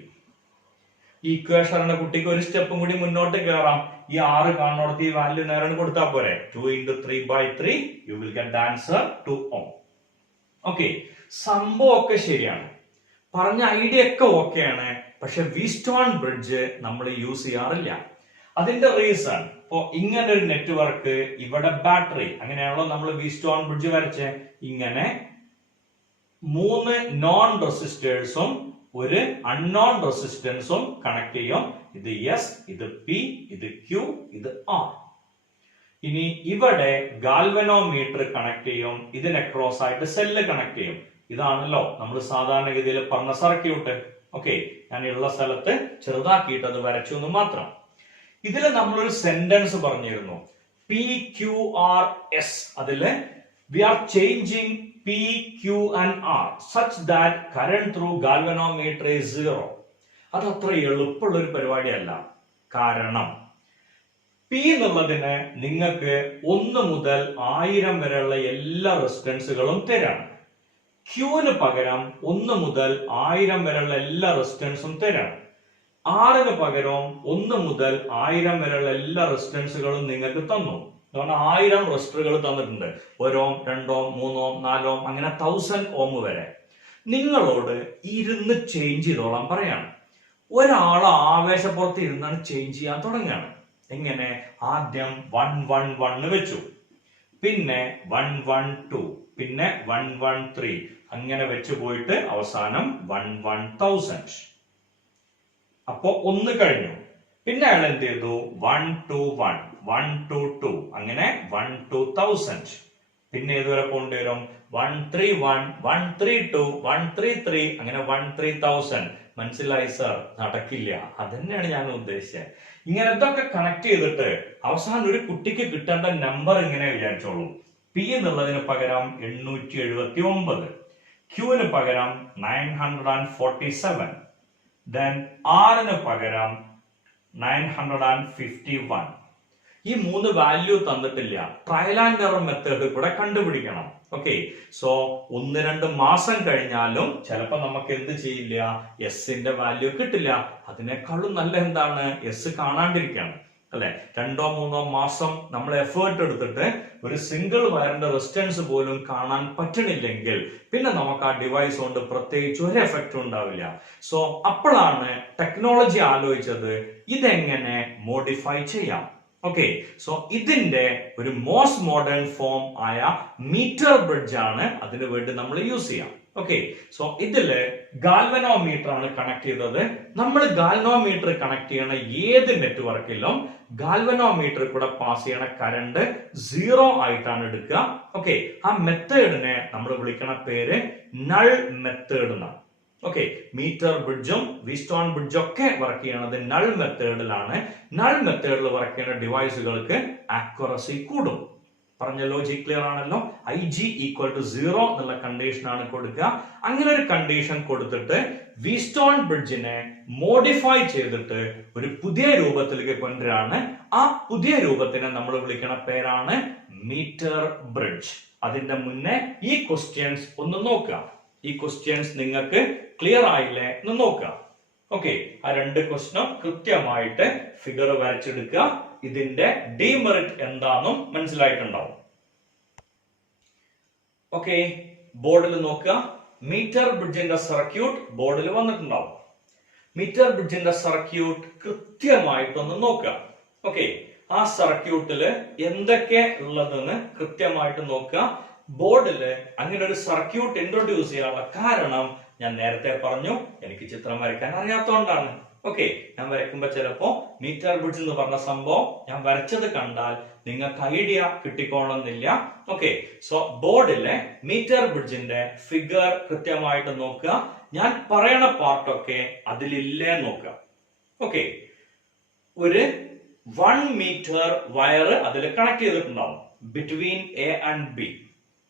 ഈ ഇക്വേഷന്റെ കുട്ടിക്ക് ഒരു സ്റ്റെപ്പും കൂടി മുന്നോട്ട് കയറാം. ഈ 6 കാണുന്നിടത്ത് ഈ വാല്യൂ നേരെ കൊടുത്താൽ പോരെ. 2 into 3/3, you will get the answer 2 ohm. Okay, സംഭവം ഒക്കെ ശരിയാണ്, പറഞ്ഞ ഐഡിയ ഒക്കെ ഓക്കെയാണ്. പക്ഷെ വീറ്റ്സ്റ്റോൺ ബ്രിഡ്ജ് നമ്മൾ യൂസ് ചെയ്യാറില്ല. അതിന്റെ റീസൺ അപ്പോ ഇങ്ങനെ ഒരു നെറ്റ്വർക്ക്, ഇവിടെ ബാറ്ററി, അങ്ങനെയാണല്ലോ നമ്മൾ വീറ്റ്സ്റ്റോൺ ബ്രിഡ്ജ് വരച്ചേ. ഇങ്ങനെ 3 നോൺ റെസിസ്റ്റേഴ്സും ഒരു അൺനോൺ റെസിസ്റ്റൻസും കണക്ട് ചെയ്യും. ഇത് എസ്, ഇത് പി, ഇത് ക്യൂ, ഇത് ആർ. ഇനി ഇവിടെ ഗാൽവനോമീറ്റർ കണക്ട് ചെയ്യും. ഇതിന് ക്രോസ് ആയിട്ട് സെല്ല് കണക്ട് ചെയ്യും. ഇതാണല്ലോ നമ്മൾ സാധാരണഗതിയിൽ പറഞ്ഞ സർക്യൂട്ട്. ഓക്കെ, ഞാൻ ഉള്ള സ്ഥലത്ത് ചെറുതാക്കിയിട്ട് അത് വരച്ചു എന്ന് മാത്രം. ഇതിൽ നമ്മളൊരു സെന്റൻസ് പറഞ്ഞിരുന്നു, പി ക്യു ആർ എസ്. അതില് we are changing P Q and R such that current through galvanometer is 0. അത് അത്ര എളുപ്പമുള്ള ഒരു പരിപാടിയല്ല. കാരണം പി എന്നുള്ളതിന് നിങ്ങൾക്ക് 1 മുതൽ 1000 വരെയുള്ള എല്ലാ റെസിസ്റ്റൻസുകളും തരാണ്. ക്യൂന് പകരം 1 മുതൽ 1000 വരെയുള്ള എല്ലാ റെസിസ്റ്റൻസും തരാണ്. ആറിന് പകരം 1 മുതൽ 1000 വരെയുള്ള എല്ലാ റെസിസ്റ്റൻസുകളും നിങ്ങൾക്ക് തന്നു. 1000 റെസിസ്റ്ററുകൾ തന്നിട്ടുണ്ട്. 1 ഓം, 2 ഓം, 3 ഓം, 4 ഓം, അങ്ങനെ 1000 ഓം വരെ. നിങ്ങളോട് ഇരുന്ന് ചേഞ്ച് ചെയ്തോളാൻ പറയാണ്. ഒരാൾ ആവേശപ്പുറത്ത് ഇരുന്നാണ് ചേഞ്ച് ചെയ്യാൻ തുടങ്ങുകയാണ്. എങ്ങനെ? ആദ്യം 111 വെച്ചു, പിന്നെ 112, പിന്നെ 113, അങ്ങനെ വെച്ച് പോയിട്ട് അവസാനം 11000. അപ്പോ 1 കഴിഞ്ഞു. പിന്നെ അയാൾ എന്ത് ചെയ്തു? 121, 122, അങ്ങനെ 12000. പിന്നെ ഏതുവരെ പോകേണ്ടി വരും? 131, 132, 133, അങ്ങനെ 13000. മനസ്സിലായി സർ? നടക്കില്ല. അതന്നെയാണ് ഞാൻ ഉദ്ദേശിച്ചത്. ഇങ്ങനെ ഇതൊക്കെ കണക്ട് ചെയ്തിട്ട് അവസാനം ഒരു കുട്ടിക്ക് കിട്ടേണ്ട നമ്പർ ഇങ്ങനെ വിചാരിച്ചോളൂ. പി എന്നുള്ളതിന് പകരം 879, ക്യൂന് പകരം 947, then ആറിന് പകരം 951. ഈ 3 വാല്യൂ തന്നിട്ടില്ല. ട്രയൽ ആൻഡ് എറർ മെത്തേഡ് കൂടെ കണ്ടുപിടിക്കണം. ഓക്കെ, സോ 1-2 മാസം കഴിഞ്ഞാലും ചിലപ്പോ നമുക്ക് എന്ത് ചെയ്യില്ല, എസിന്റെ വാല്യൂ കിട്ടില്ല. അതിനേക്കാളും നല്ല എന്താണ്, എസ് കാണാണ്ടിരിക്കുകയാണ്, അല്ലെ? 2-3 മാസം നമ്മൾ എഫേർട്ട് എടുത്തിട്ട് ഒരു സിംഗിൾ വയറിന്റെ റെസിസ്റ്റൻസ് പോലും കാണാൻ പറ്റണില്ലെങ്കിൽ പിന്നെ നമുക്ക് ആ ഡിവൈസ് കൊണ്ട് പ്രത്യേകിച്ച് ഒരു എഫക്റ്റും ഉണ്ടാവില്ല. സോ അപ്പോഴാണ് ടെക്നോളജി ആലോചിച്ചത് ഇതെങ്ങനെ മോഡിഫൈ ചെയ്യാം. ഓക്കെ, സോ ഇതിന്റെ ഒരു മോസ്റ്റ് മോഡേൺ ഫോം ആയ മീറ്റർ ബ്രിഡ്ജ് ആണ് അതിനു വേണ്ടി നമ്മൾ യൂസ് ചെയ്യാം. ഓക്കെ, സോ ഇതില് ഗാൽവനോമീറ്റർ ആണ് കണക്ട് ചെയ്തത്. നമ്മൾ ഗാൽവനോമീറ്റർ കണക്ട് ചെയ്യണ ഏത് നെറ്റ്വർക്കിലും ഗാൽവനോമീറ്റർ കൂടെ പാസ് ചെയ്യണ കറണ്ട് 0 ആയിട്ടാണ് എടുക്കുക. ഓക്കെ, ആ മെത്തേഡിനെ നമ്മൾ വിളിക്കണ പേര് നൾ മെത്തേഡ് എന്നാണ്. ഓക്കെ, മീറ്റർ ബ്രിഡ്ജും വീറ്റ്സ്റ്റോൺ ബ്രിഡ്ജും ഒക്കെ വർക്ക് ചെയ്യണത് നൾ മെത്തേഡിലാണ്. നൾ മെത്തേഡിൽ വർക്ക് ചെയ്യുന്ന ഡിവൈസുകൾക്ക് ആക്യുറസി കൂടും. പറഞ്ഞ ലോജിക് ക്ലിയർ ആണല്ലോ? IG = 0 എന്നുള്ള കണ്ടീഷൻ ആണ് കൊടുക്കുക. അങ്ങനെ ഒരു കണ്ടീഷൻ കൊടുത്തിട്ട് വീറ്റ്സ്റ്റോൺ ബ്രിഡ്ജിനെ മോഡിഫൈ ചെയ്തിട്ട് ഒരു പുതിയ രൂപത്തിലേക്ക് കൊണ്ടുവരാണ്. ആ പുതിയ രൂപത്തിനെ നമ്മൾ വിളിക്കുന്ന പേരാണ് മീറ്റർ ബ്രിഡ്ജ്. അതിന്റെ മുന്നേ ഈ ക്വസ്റ്റ്യൻസ് ഒന്ന് നോക്കുക. ഈ ക്വസ്റ്റ്യൻസ് നിങ്ങൾക്ക് ക്ലിയർ ആയില്ലേ എന്ന് നോക്കുക. ഓക്കെ, ആ 2 ക്വസ്റ്റ്യനും കൃത്യമായിട്ട് ഫിഗർ വരച്ചെടുക്കുക. ഇതിന്റെ ഡിമെറിറ്റ് എന്താണെന്നും മനസ്സിലായിട്ടുണ്ടാവും. ഓക്കെ, ബോർഡിൽ നോക്കുക. മീറ്റർ ബ്രിഡ്ജിന്റെ സർക്യൂട്ട് ബോർഡിൽ വന്നിട്ടുണ്ടാവും. മീറ്റർ ബ്രിഡ്ജിന്റെ സർക്യൂട്ട് കൃത്യമായിട്ടൊന്ന് നോക്കുക. ഓക്കെ, ആ സർക്യൂട്ടില് എന്തൊക്കെ ഉള്ളതെന്ന് കൃത്യമായിട്ട് നോക്കുക. ബോർഡില് അങ്ങനെ ഒരു സർക്യൂട്ട് ഇൻട്രൊഡ്യൂസ് ചെയ്യാനുള്ള കാരണം ഞാൻ നേരത്തെ പറഞ്ഞു, എനിക്ക് ചിത്രം വരയ്ക്കാൻ അറിയാത്തതുകൊണ്ടാണ്. ഓക്കെ, ഞാൻ വരയ്ക്കുമ്പോ ചിലപ്പോ മീറ്റർ ബ്രിഡ്ജ് എന്ന് പറഞ്ഞ സംഭവം ഞാൻ വരച്ചത് കണ്ടാൽ നിങ്ങൾക്ക് ഐഡിയ കിട്ടിക്കോണമെന്നില്ല. ഓക്കെ, സോ ബോർഡിലെ മീറ്റർ ബ്രിഡ്ജിന്റെ ഫിഗർ കൃത്യമായിട്ട് നോക്കുക. ഞാൻ പറയണ പാർട്ടൊക്കെ അതിലില്ലേ നോക്കുക. ഓക്കെ, ഒരു 1 മീറ്റർ വയർ അതിൽ കണക്ട് ചെയ്തിട്ടുണ്ടാവും between A and B.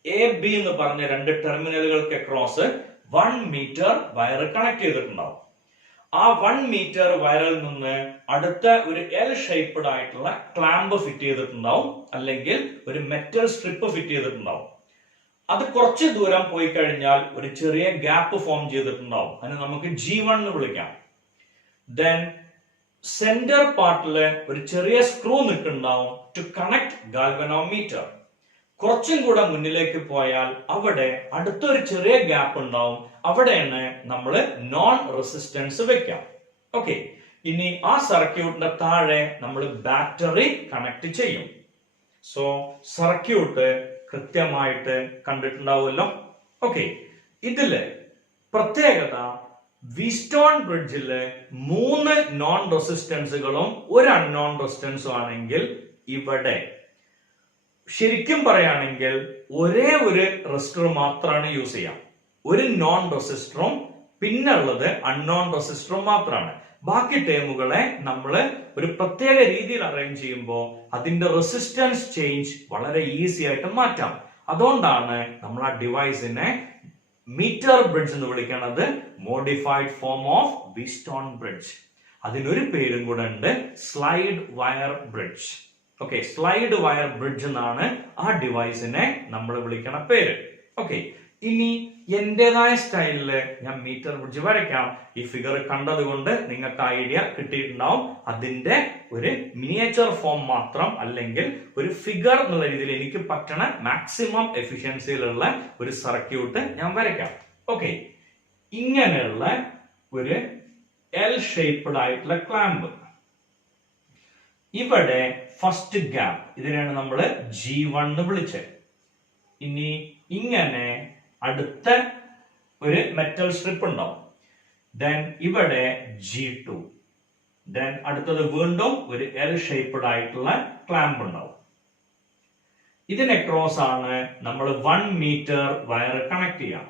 AB എന്ന് പറഞ്ഞ 2 ടെർമിനലുകൾക്ക് അക്രോസ് 1 മീറ്റർ വയർ കണക്ട് ചെയ്തിട്ടുണ്ടാവും. ആ 1 മീറ്റർ വയറിൽ നിന്ന് അടുത്ത ഒരു L ഷേപ്ഡ് ആയിട്ടുള്ള ക്ലാമ്പ് ഫിറ്റ് ചെയ്തിട്ടുണ്ടാവും, അല്ലെങ്കിൽ ഒരു മെറ്റൽ സ്ട്രിപ്പ് ഫിറ്റ് ചെയ്തിട്ടുണ്ടാവും. അത് കുറച്ച് ദൂരം പോയി കഴിഞ്ഞാൽ ഒരു ചെറിയ ഗ്യാപ്പ് ഫോം ചെയ്തിട്ടുണ്ടാവും. അതിന് നമുക്ക് G1 എന്ന് വിളിക്കാം. ദെൻ സെന്റർ പാർട്ടില് ഒരു ചെറിയ സ്ക്രൂ നിൽക്കുന്നുണ്ടാവും ടു കണക്ട് ഗാൽവനോമീറ്റർ. കുറച്ചും കൂടെ മുന്നിലേക്ക് പോയാൽ അവിടെ അടുത്തൊരു ചെറിയ ഗ്യാപ്പ് ഉണ്ടാവും. അവിടെയാണ് നമ്മൾ നോൺ റെസിസ്റ്റൻസ് വെക്കാം. ഓക്കെ, ഇനി ആ സർക്യൂട്ടിന്റെ താഴെ നമ്മൾ ബാറ്ററി കണക്ട് ചെയ്യും. സോ സർക്യൂട്ട് കൃത്യമായിട്ട് കണ്ടിട്ടുണ്ടാവുമല്ലോ. ഓക്കെ, ഇതില് പ്രത്യേകത വീറ്റ്സ്റ്റോൺ ബ്രിഡ്ജില് 3 നോൺ റെസിസ്റ്റൻസുകളും ഒരു അൺനോൺ റെസിസ്റ്റൻസും ആണെങ്കിൽ ഇവിടെ ശരിക്കും പറയുകയാണെങ്കിൽ ഒരേ ഒരു റെസിസ്റ്റർ മാത്രമാണ് യൂസ് ചെയ്യാം. ഒരു നോൺ റെസിസ്റ്ററും പിന്നെ ഉള്ളത് അൺനോൺ റെസിസ്റ്ററും മാത്രമാണ്. ബാക്കി ടേമുകളെ നമ്മൾ ഒരു പ്രത്യേക രീതിയിൽ അറേഞ്ച് ചെയ്യുമ്പോൾ അതിന്റെ റെസിസ്റ്റൻസ് ചേഞ്ച് വളരെ ഈസി ആയിട്ട് മാറ്റാം. അതുകൊണ്ടാണ് നമ്മൾ ആ ഡിവൈസിനെ മീറ്റർ ബ്രിഡ്ജ് എന്ന് വിളിക്കുന്നത്, modified form of whetstone bridge. അതിനൊരു പേരും കൂടെ ഉണ്ട്, slide wire bridge. Okay, slide wire bridge എന്നാണ് ആ ഡിവൈസിനെ നമ്മൾ വിളിക്കണ പേര്. ഓക്കെ, ഇനി എന്റേതായ സ്റ്റൈലില് ഞാൻ മീറ്റർ ബ്രിഡ്ജ് വരയ്ക്കാം. ഈ ഫിഗർ കണ്ടത് കൊണ്ട് നിങ്ങൾക്ക് ഐഡിയ കിട്ടിയിട്ടുണ്ടാവും. അതിന്റെ ഒരു മിനിയേച്ചർ ഫോം മാത്രം, അല്ലെങ്കിൽ ഒരു ഫിഗർ എന്നുള്ള രീതിയിൽ എനിക്ക് പറ്റണ മാക്സിമം എഫിഷ്യൻസിയിലുള്ള ഒരു സർക്യൂട്ട് ഞാൻ വരയ്ക്കാം. ഓക്കെ, ഇങ്ങനെയുള്ള ഒരു എൽ ഷേപ്ഡ് ആയിട്ടുള്ള ക്ലാമ്പ്. ഇവിടെ ഫസ്റ്റ് ഗ്യാപ്പ്, ഇതിനാണ് നമ്മൾ G1 എന്ന് വിളിച്ചത്. ഇനി ഇങ്ങനെ അടുത്ത ഒരു മെറ്റൽ സ്ട്രിപ്പ് ഉണ്ടാവും. ദെൻ ഇവിടെ G2. ദെൻ അടുത്തത് വീണ്ടും ഒരു എൽ ഷേപ്ഡ് ആയിട്ടുള്ള ക്ലാമ്പ് ഉണ്ടാവും. ഇതിനെ ക്രോസ് ആണ് നമ്മൾ 1 മീറ്റർ വയർ കണക്ട് ചെയ്യാം.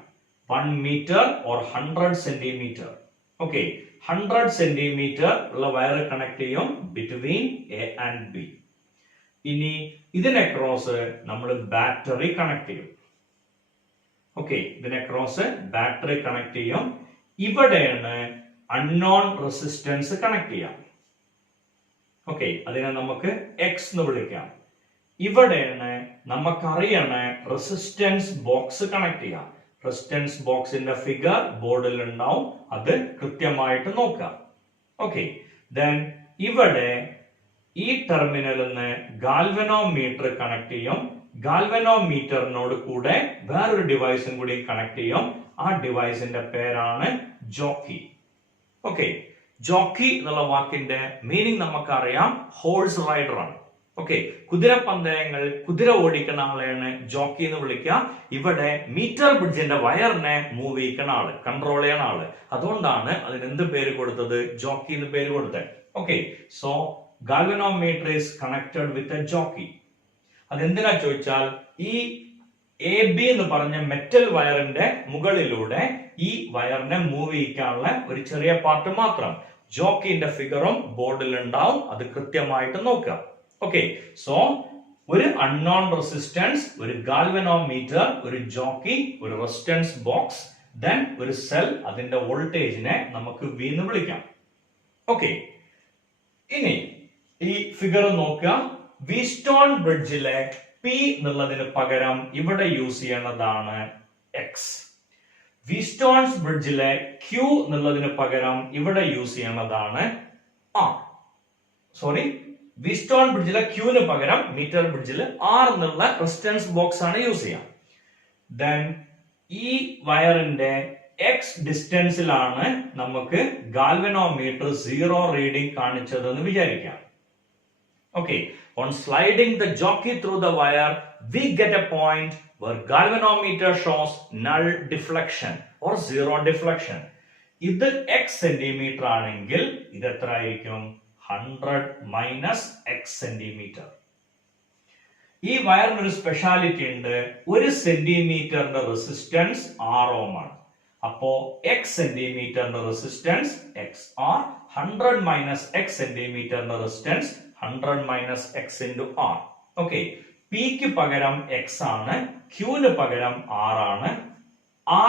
1 metre or 100 centimetre. Okay, 100 centimetre ഉള്ള വയർ കണക്ട് ചെയ്യും ബിറ്റ്വീൻ എ ആൻഡ് ബി. ഇനി ഇതിനെ ക്രോസ് നമ്മൾ ബാറ്ററി കണക്ട് ചെയ്യും. ഓക്കെ, ഇതിനെ ക്രോസ് ബാറ്ററി കണക്ട് ചെയ്യും. ഇവിടെയാണ് അൺനോൺ റെസിസ്റ്റൻസ് കണക്ട് ചെയ്യാം. ഓക്കെ, അതിനെ നമുക്ക് എക്സ് എന്ന് വിളിക്കാം. ഇവിടെയാണ് നമുക്കറിയണ റെസിസ്റ്റൻസ് ബോക്സ് കണക്ട് ചെയ്യാം. റെസിസ്റ്റൻസ് ബോക്സിന്റെ ഫിഗർ ബോർഡിൽ ഉണ്ടാവും, അത് കൃത്യമായിട്ട് നോക്കാം. ഓക്കെ, ദെൻ ഇവിടെ ഈ ടെർമിനലിൽ നിന്ന് ഗാൽവനോമീറ്റർ കണക്ട് ചെയ്യും. ഗാൽവനോമീറ്ററിനോട് കൂടെ വേറൊരു ഡിവൈസും കൂടി കണക്ട് ചെയ്യും. ആ ഡിവൈസിന്റെ പേരാണ് ജോക്കി. ഓക്കെ, ജോക്കി എന്നുള്ള വാക്കിന്റെ മീനിങ് നമുക്കറിയാം, ഹോഴ്സ് റൈഡർ ആണ്. ഓക്കെ, കുതിരപ്പന്തയങ്ങൾ, കുതിര ഓടിക്കുന്ന ആളെയാണ് ജോക്കി എന്ന് വിളിക്കുക. ഇവിടെ മീറ്റർ ബ്രിഡ്ജിന്റെ വയറിനെ മൂവ് ചെയ്യിക്കുന്ന ആള്, കൺട്രോൾ ചെയ്യുന്ന ആള്. അതുകൊണ്ടാണ് അതിന് എന്ത് പേര് കൊടുത്തത്, ജോക്കി എന്ന് പേര് കൊടുത്തത്. Okay, so galvanometer is connected with a jockey. അതെന്തിനാ ചോദിച്ചാൽ ഈ എ ബി എന്ന് പറഞ്ഞ മെറ്റൽ വയറിന്റെ മുകളിലൂടെ ഈ വയറിനെ മൂവ് ചെയ്യിക്കാനുള്ള ഒരു ചെറിയ പാർട്ട് മാത്രം. ജോക്കിന്റെ ഫിഗറും ബോർഡിൽ ഉണ്ടാവും, അത് കൃത്യമായിട്ട് നോക്കുക. ഓക്കെ, സോ ഒരു അൺനോൺ റെസിസ്റ്റൻസ്, ഒരു ഗാൽവനോമീറ്റർ, ഒരു ജോക്കി, ഒരു റെസിസ്റ്റൻസ് ബോക്സ്, ദെൻ ഒരു സെൽ. അതിന്റെ വോൾട്ടേജിനെ നമുക്ക് V എന്ന് വിളിക്കാം. ഓക്കെ, ഇനി ഈ ഫിഗർ നോക്കുക. വീറ്റ്സ്റ്റോൺ ബ്രിഡ്ജിലെ P എന്നുള്ളതിന് പകരം ഇവിടെ യൂസ് ചെയ്യേണ്ടതാണ് X. വീറ്റ്സ്റ്റോൺസ് ബ്രിഡ്ജിലെ Q എന്നുള്ളതിന് പകരം ഇവിടെ യൂസ് ചെയ്യേണ്ടതാണ് R. സോറി, വീറ്റ്സ്റ്റോൺ ബ്രിഡ്ജിലെ Qന് പകരം മീറ്റർ ബ്രിഡ്ജിൽ R എന്നുള്ള റെസിസ്റ്റൻസ് ബോക്സ് ആണ് യൂസ് ചെയ്യാം. ദെൻ ഈ വയറിന്റെ X ഡിസ്റ്റൻസിലാണ് നമുക്ക് ഗാൽവനോമീറ്റർ 0 റീഡിംഗ് കാണിച്ചത് എന്ന് വിചാരിക്കാം. Okay, on sliding the jockey through the wire, we get a point where galvanometer shows null deflection or zero deflection. ഇത് x സെന്റിമീറ്റർ ആണെങ്കിൽ ഇത് എത്ര ആയിരിക്കും, 100 മൈനസ് x സെന്റിമീറ്റർ. ഈ വയറിന് ഒരു സ്പെഷ്യാലിറ്റി ഉണ്ട്, 1 സെന്റിമീറ്ററിന്റെ റെസിസ്റ്റൻസ് 6 ഓം ആണ്. അപ്പോ x സെന്റിമീറ്ററിന്റെ റെസിസ്റ്റൻസ് XR, 100 മൈനസ് x സെന്റിമീറ്ററിന്റെ resistance 100 minus x into R. Okay, Pക്ക് പകരം x ആണ്, Qന് പകരം R ആണ്,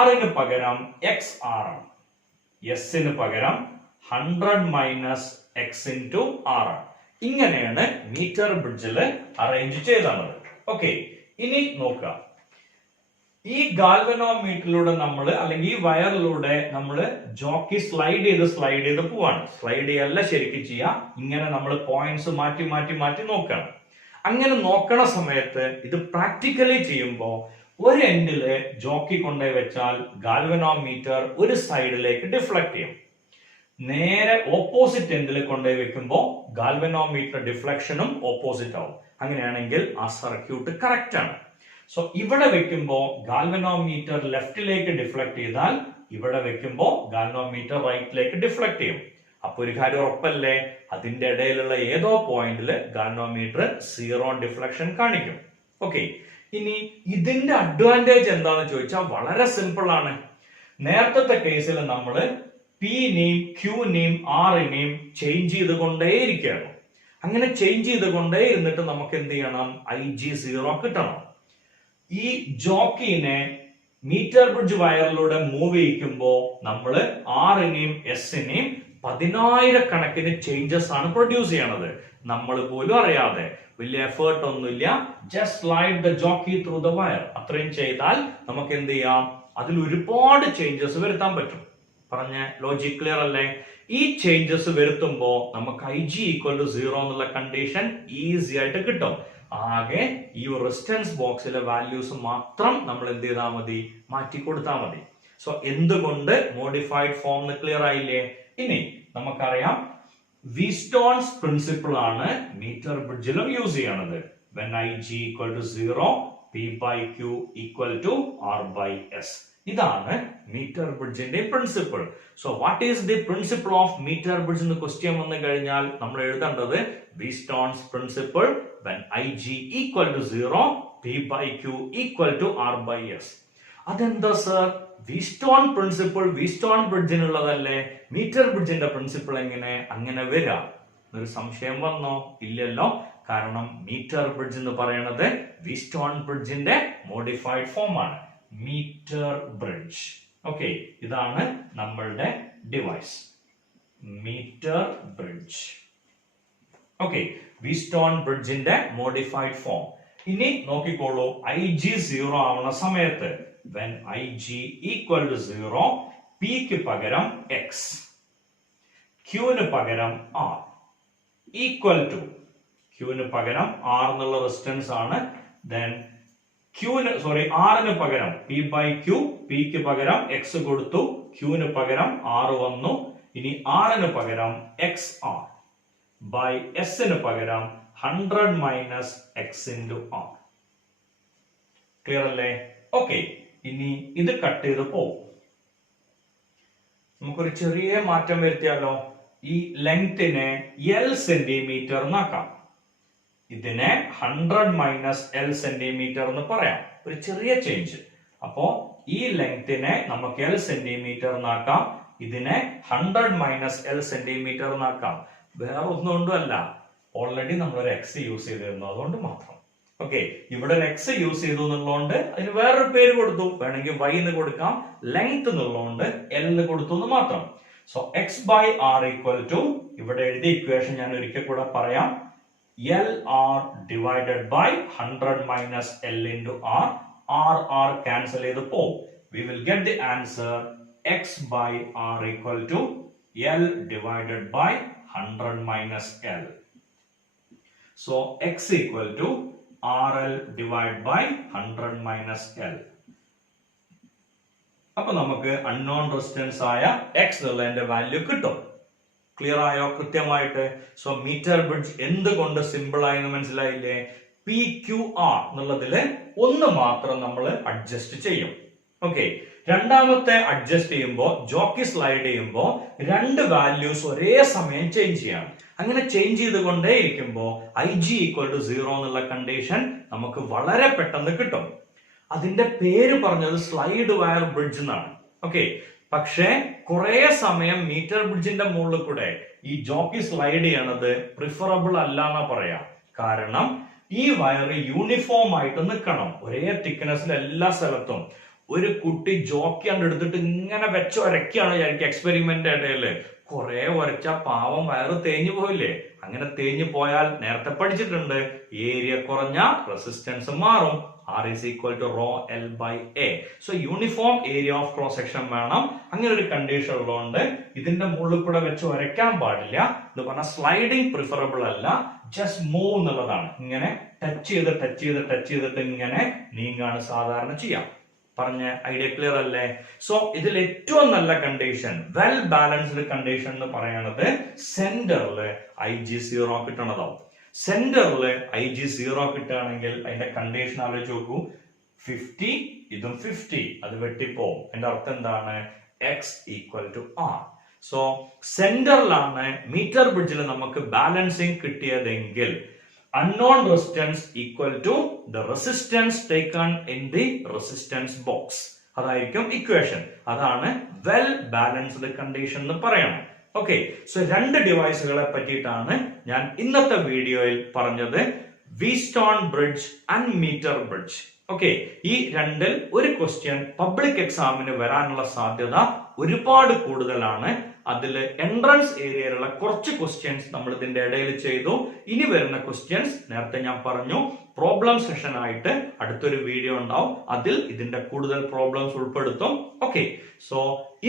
Rന് പകരം XR ആണ്, Sന് പകരം 100 മൈനസ് x into R ആണ്. ഇങ്ങനെയാണ് മീറ്റർ ബ്രിഡ്ജിൽ അറേഞ്ച് ചെയ്തത്. ഓക്കെ, ഇനി നോക്കാം. ഈ ഗാൽവനോമീറ്ററിലൂടെ നമ്മൾ, അല്ലെങ്കിൽ ഈ വയറിലൂടെ നമ്മൾ ജോക്കി സ്ലൈഡ് ചെയ്ത് പോവാണ്. സ്ലൈഡ് ചെയ്യല്ല ശരിക്കും ചെയ്യാം, ഇങ്ങനെ നമ്മൾ പോയിന്റ്സ് മാറ്റി മാറ്റി മാറ്റി നോക്കണം. അങ്ങനെ നോക്കണ സമയത്ത് ഇത് പ്രാക്ടിക്കലി ചെയ്യുമ്പോൾ ഒരു എൻഡില് ജോക്കി കൊണ്ടുപോയി വെച്ചാൽ ഗാൽവനോമീറ്റർ ഒരു സൈഡിലേക്ക് ഡിഫ്ലക്ട് ചെയ്യും. നേരെ ഓപ്പോസിറ്റ് എൻഡിൽ കൊണ്ടുപോയി വെക്കുമ്പോൾ ഗാൽവനോമീറ്റർ ഡിഫ്ലക്ഷനും ഓപ്പോസിറ്റ് ആവും. അങ്ങനെയാണെങ്കിൽ ആ സർക്യൂട്ട് കറക്റ്റ് ആണ്. സോ ഇവിടെ വെക്കുമ്പോൾ ഗാൽവനോമീറ്റർ ലെഫ്റ്റിലേക്ക് ഡിഫ്ലക്ട് ചെയ്താൽ ഇവിടെ വെക്കുമ്പോൾ ഗാൽവനോമീറ്റർ റൈറ്റിലേക്ക് ഡിഫ്ലക്ട് ചെയ്യും. അപ്പൊ ഒരു കാര്യം ഉറപ്പല്ലേ, അതിന്റെ ഇടയിലുള്ള ഏതോ പോയിന്റിൽ ഗാൽവനോമീറ്റർ സീറോ ഡിഫ്ലക്ഷൻ കാണിക്കും. ഓക്കെ, ഇനി ഇതിന്റെ അഡ്വാൻറ്റേജ് എന്താണെന്ന് ചോദിച്ചാൽ വളരെ സിമ്പിൾ ആണ്. നേരത്തെ കേസിൽ നമ്മൾ പിനെയും ക്യൂനെയും ആറിനെയും ചേഞ്ച് ചെയ്തുകൊണ്ടേയിരിക്കുകയാണ്. അങ്ങനെ ചേഞ്ച് ചെയ്തുകൊണ്ടേ ഇരുന്നിട്ട് നമുക്ക് എന്ത് ചെയ്യണം, IG0 കിട്ടണം. ഈ ജോക്കിനെ മീറ്റർ ബ്രിഡ്ജ് വയറിലൂടെ മൂവ് ചെയ്യിക്കുമ്പോൾ നമ്മൾ ആറിനെയും എസിനെയും 10,000 ചേഞ്ചസ് ആണ് പ്രൊഡ്യൂസ് ചെയ്യണത്. നമ്മൾ പോലും അറിയാതെ, വലിയ എഫേർട്ട് ഒന്നുമില്ല, just slide the jockey through the wire. അത്രയും ചെയ്താൽ നമുക്ക് എന്ത് ചെയ്യാം, അതിൽ ഒരുപാട് ചേഞ്ചസ് വരുത്താൻ പറ്റും. പറഞ്ഞ ലോജിക് ക്ലിയർ അല്ലേ? ഈ ചേഞ്ചസ് വരുത്തുമ്പോൾ നമുക്ക് IG0 എന്നുള്ള കണ്ടീഷൻ ഈസി ആയിട്ട് കിട്ടും. ആകെ ഈ റെസിസ്റ്റൻസ് ബോക്സിലെ വാല്യൂസ് മാത്രം നമ്മൾ എന്ത് ചെയ്താൽ മതി, മാറ്റി കൊടുത്താൽ മതി. സോ എന്തുകൊണ്ട് മോഡിഫൈഡ് ഫോം ക്ലിയർ ആയില്ലേ? ഇനി നമുക്കറിയാം വീസ്റ്റോൺസ് പ്രിൻസിപ്പിൾ ആണ് മീറ്റർ ബ്രിഡ്ജിലും യൂസ് ചെയ്യണത്. when IG0 P/Q = R/S. ഇതാണ് മീറ്റർ ബ്രിഡ്ജിന്റെ principle. So what is the principle of meter bridge എന്ന് ക്വസ്റ്റ്യൻ വന്നു കഴിഞ്ഞാൽ നമ്മൾ എഴുതേണ്ടത് വീസ്റ്റോൺസ് principle when IG0 P/Q = R/S. അതെന്താ സർ, വീസ്റ്റോൺ പ്രിൻസിപ്പിൾ വീസ്റ്റോൺ ബ്രിഡ്ജിനുള്ളതല്ലേ, മീറ്റർ ബ്രിഡ്ജിന്റെ പ്രിൻസിപ്പിൾ എങ്ങനെ അങ്ങനെ വരിക എന്നൊരു സംശയം വന്നോ? ഇല്ലല്ലോ. കാരണം മീറ്റർ ബ്രിഡ്ജ് എന്ന് പറയുന്നത് വീസ്റ്റോൺ ബ്രിഡ്ജിന്റെ മോഡിഫൈഡ് ഫോം ആണ്, മീറ്റർ ബ്രിഡ്ജ്. ഓക്കെ, ഇതാണ് നമ്മളുടെ device, meter bridge. Okay, Wheatstone ബ്രിഡ്ജിന്റെ മോഡിഫൈഡ് ഫോം. ഇനി നോക്കിക്കോളൂ, IG0 ആവുന്ന സമയത്ത് when IG0 P ക്ക് പകരം X, Qന് പകരം R, equal to Qന് പകരം R എന്നുള്ള റെസിസ്റ്റൻസ് ആണ്. then Rന് പകരം P/Q, P ക്ക് പകരം X കൊടുത്തു, Qന് പകരം R വന്നു. ഇനി Rന് പകരം XR by Sന് പകരം 100 - X × R. ക്ലിയർ അല്ലേ? ഓക്കെ, ഇനി ഇത് കട്ട് ചെയ്ത് പോകും. നമുക്കൊരു ചെറിയ മാറ്റം വരുത്തിയാലോ? ഈ ലെങ്തിനെ L സെന്റിമീറ്റർ എന്നാക്കാം. ഇതിനെ 100 - L സെന്റിമീറ്റർ എന്ന് പറയാം. ഒരു ചെറിയ ചേഞ്ച്. അപ്പോ ഈ ലെങ്തിനെ നമുക്ക് L സെന്റിമീറ്റർ എന്നാക്കാം, ഇതിനെ 100 - L സെന്റിമീറ്റർ എന്നാക്കാം. വേറെ ഒന്നും കൊണ്ടുമല്ല, ഓൾറെഡി നമ്മളൊരു X യൂസ് ചെയ്തിരുന്നു, അതുകൊണ്ട് മാത്രം. ഓക്കെ, ഇവിടെ ഒരു X യൂസ് ചെയ്തു എന്നുള്ളതുകൊണ്ട് അതിന് വേറൊരു പേര് കൊടുത്തു. വേണമെങ്കിൽ Y എന്ന് കൊടുക്കാം. ലെങ്ത് എന്നുള്ളതുകൊണ്ട് L എന്ന് കൊടുത്തു എന്ന് മാത്രം. സോ X/R = ഇവിടെ എഴുതിയ ഇക്വേഷൻ ഞാൻ ഒരിക്കൽ കൂടെ പറയാം, LR / 100 - L × R. R cancel ചെയ്ത് പോകും. We will get the answer X/R = L / 100 - L. So X = RL / 100 - L. അപ്പൊ നമുക്ക് അൺനോൺ റെസിസ്റ്റൻസ് ആയ X എന്നുള്ളതിന്റെ വാല്യൂ കിട്ടും. ക്ലിയർ ആയോ കൃത്യമായിട്ട്? സോ മീറ്റർ ബ്രിഡ്ജ് എന്തുകൊണ്ട് സിമ്പിൾ ആയെന്ന് മനസ്സിലായില്ലേ? PQR എന്നുള്ളതില് ഒന്ന് മാത്രം നമ്മൾ അഡ്ജസ്റ്റ് ചെയ്യും. ഓക്കെ, രണ്ടാമത്തെ അഡ്ജസ്റ്റ് ചെയ്യുമ്പോൾ ജോക്കി സ്ലൈഡ് ചെയ്യുമ്പോൾ രണ്ട് വാല്യൂസ് ഒരേ സമയം ചേഞ്ച് ചെയ്യണം. അങ്ങനെ ചേഞ്ച് ചെയ്തുകൊണ്ടേ ഇരിക്കുമ്പോൾ IG0 എന്നുള്ള കണ്ടീഷൻ നമുക്ക് വളരെ പെട്ടെന്ന് കിട്ടും. അതിന്റെ പേര് പറഞ്ഞത് സ്ലൈഡ് വയർ ബ്രിഡ്ജ് എന്നാണ്. ഓക്കെ, പക്ഷേ കുറെ സമയം മീറ്റർ ബ്രിഡ്ജിന്റെ മുകളിൽ കൂടെ ഈ ജോക്കി സ്ലൈഡ് ചെയ്യണത് പ്രിഫറബിൾ അല്ല എന്നാ പറയാം. കാരണം ഈ വയർ യൂണിഫോം ആയിട്ട് നിൽക്കണം, ഒരേ തിക്നെസ്സിൽ എല്ലാ സ്ഥലത്തും. ഒരു കുട്ടി ജോക്കി എടുത്തിട്ട് ഇങ്ങനെ വെച്ച് ഒരക്കാണ് വിചാരിക്കുക എക്സ്പെരിമെന്റ് ഇടയില്, കുറെ ഉരച്ച പാവം വയറ് തേഞ്ഞു പോയില്ലേ? അങ്ങനെ തേഞ്ഞു പോയാൽ നേരത്തെ പഠിച്ചിട്ടുണ്ട്, ഏരിയ കുറഞ്ഞ റെസിസ്റ്റൻസ് മാറും. R = ρL/A. So uniform area of cross section വേണം. അങ്ങനെ ഒരു കണ്ടീഷൻ ഉള്ളതുകൊണ്ട് ഇതിന്റെ മുകളിൽ കൂടെ വെച്ച് ഉരയ്ക്കാൻ പാടില്ല. എന്ന് പറഞ്ഞാൽ സ്ലൈഡിങ് പ്രിഫറബിൾ അല്ല, ജസ്റ്റ് മൂവ് എന്നുള്ളതാണ്. ഇങ്ങനെ ടച്ച് ചെയ്തിട്ട് ഇങ്ങനെ നീങ്ങാണ് സാധാരണ ചെയ്യാം. പറഞ്ഞ ഐഡിയ ക്ലിയർ അല്ലേ? സോ ഇതിൽ ഏറ്റവും നല്ല കണ്ടീഷൻ, വെൽ ബാലൻസ്ഡ് കണ്ടീഷൻ എന്ന് പറയുന്നത് സെന്ററിൽ IG0 കിട്ടണതാവും. സെന്ററിൽ IG0 കിട്ടുകയാണെങ്കിൽ അതിന്റെ കണ്ടീഷൻ ആലോചിച്ച് നോക്കൂ. 50 ഇതും 50 അത് വെട്ടിപ്പോവും. അതിന്റെ അർത്ഥം എന്താണ്? X = R. സോ സെന്ററിലാണ് മീറ്റർ ബ്രിഡ്ജിൽ നമുക്ക് balancing കിട്ടിയതെങ്കിൽ unknown resistance equal to the resistance taken in the resistance box. അതായിരിക്കും ഇക്വേഷൻ. അതാണ് വെൽ ബാലൻസ്ഡ് കണ്ടീഷൻ എന്ന് പറയണം. ഓക്കെ, സോ രണ്ട് ഡിവൈസുകളെ പറ്റിയിട്ടാണ് ഞാൻ ഇന്നത്തെ വീഡിയോയിൽ പറഞ്ഞത്. Whetstone bridge and metre bridge. Okay, ഈ രണ്ടിൽ ഒരു ക്വസ്റ്റ്യൻ പബ്ലിക് എക്സാമിന് വരാനുള്ള സാധ്യത ഒരുപാട് കൂടുതലാണ്. അതിൽ എൻട്രൻസ് ഏരിയയിലുള്ള കുറച്ച് ക്വസ്റ്റ്യൻസ് നമ്മൾ ഇതിന്റെ ഇടയിൽ ചെയ്തു. ഇനി വരുന്ന ക്വസ്റ്റ്യൻസ് നേരത്തെ ഞാൻ പറഞ്ഞു പ്രോബ്ലം സെഷൻ ആയിട്ട് അടുത്തൊരു വീഡിയോ ഉണ്ടാവും. അതിൽ ഇതിന്റെ കൂടുതൽ പ്രോബ്ലംസ് ഉൾപ്പെടുത്തും. ഓക്കെ, സോ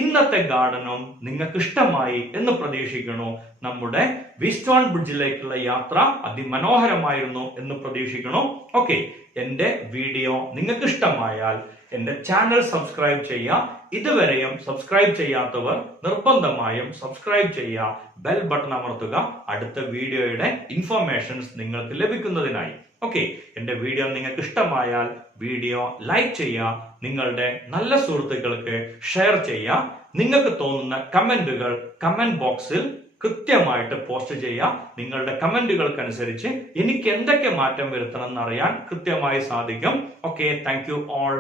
ഇന്നത്തെ ഗാർഡനും നിങ്ങൾക്ക് ഇഷ്ടമായി എന്ന് പ്രതീക്ഷിക്കുന്നു. നമ്മുടെ വീറ്റ്സ്റ്റോൺ ബ്രിഡ്ജിലേക്കുള്ള യാത്ര അതിമനോഹരമായിരുന്നു എന്ന് പ്രതീക്ഷിക്കുന്നു. ഓക്കെ, എന്റെ വീഡിയോ നിങ്ങൾക്ക് ഇഷ്ടമായാൽ എന്റെ ചാനൽ സബ്സ്ക്രൈബ് ചെയ്യുക. ഇതുവരെയും സബ്സ്ക്രൈബ് ചെയ്യാത്തവർ നിർബന്ധമായും സബ്സ്ക്രൈബ് ചെയ്യുക, ബെൽ ബട്ടൺ അമർത്തുക, അടുത്ത വീഡിയോയുടെ ഇൻഫർമേഷൻസ് നിങ്ങൾക്ക് ലഭിക്കുന്നതിനായി. ഓക്കെ, എന്റെ വീഡിയോ നിങ്ങൾക്ക് ഇഷ്ടമായാൽ വീഡിയോ ലൈക്ക് ചെയ്യുക, നിങ്ങളുടെ നല്ല സുഹൃത്തുക്കൾക്ക് ഷെയർ ചെയ്യുക. നിങ്ങൾക്ക് തോന്നുന്ന കമന്റുകൾ കമന്റ് ബോക്സിൽ കൃത്യമായിട്ട് പോസ്റ്റ് ചെയ്യുക. നിങ്ങളുടെ കമന്റുകൾക്കനുസരിച്ച് എനിക്ക് എന്തൊക്കെ മാറ്റം വരുത്തണം എന്നറിയാൻ കൃത്യമായി സാധിക്കും. Okay, thank you all.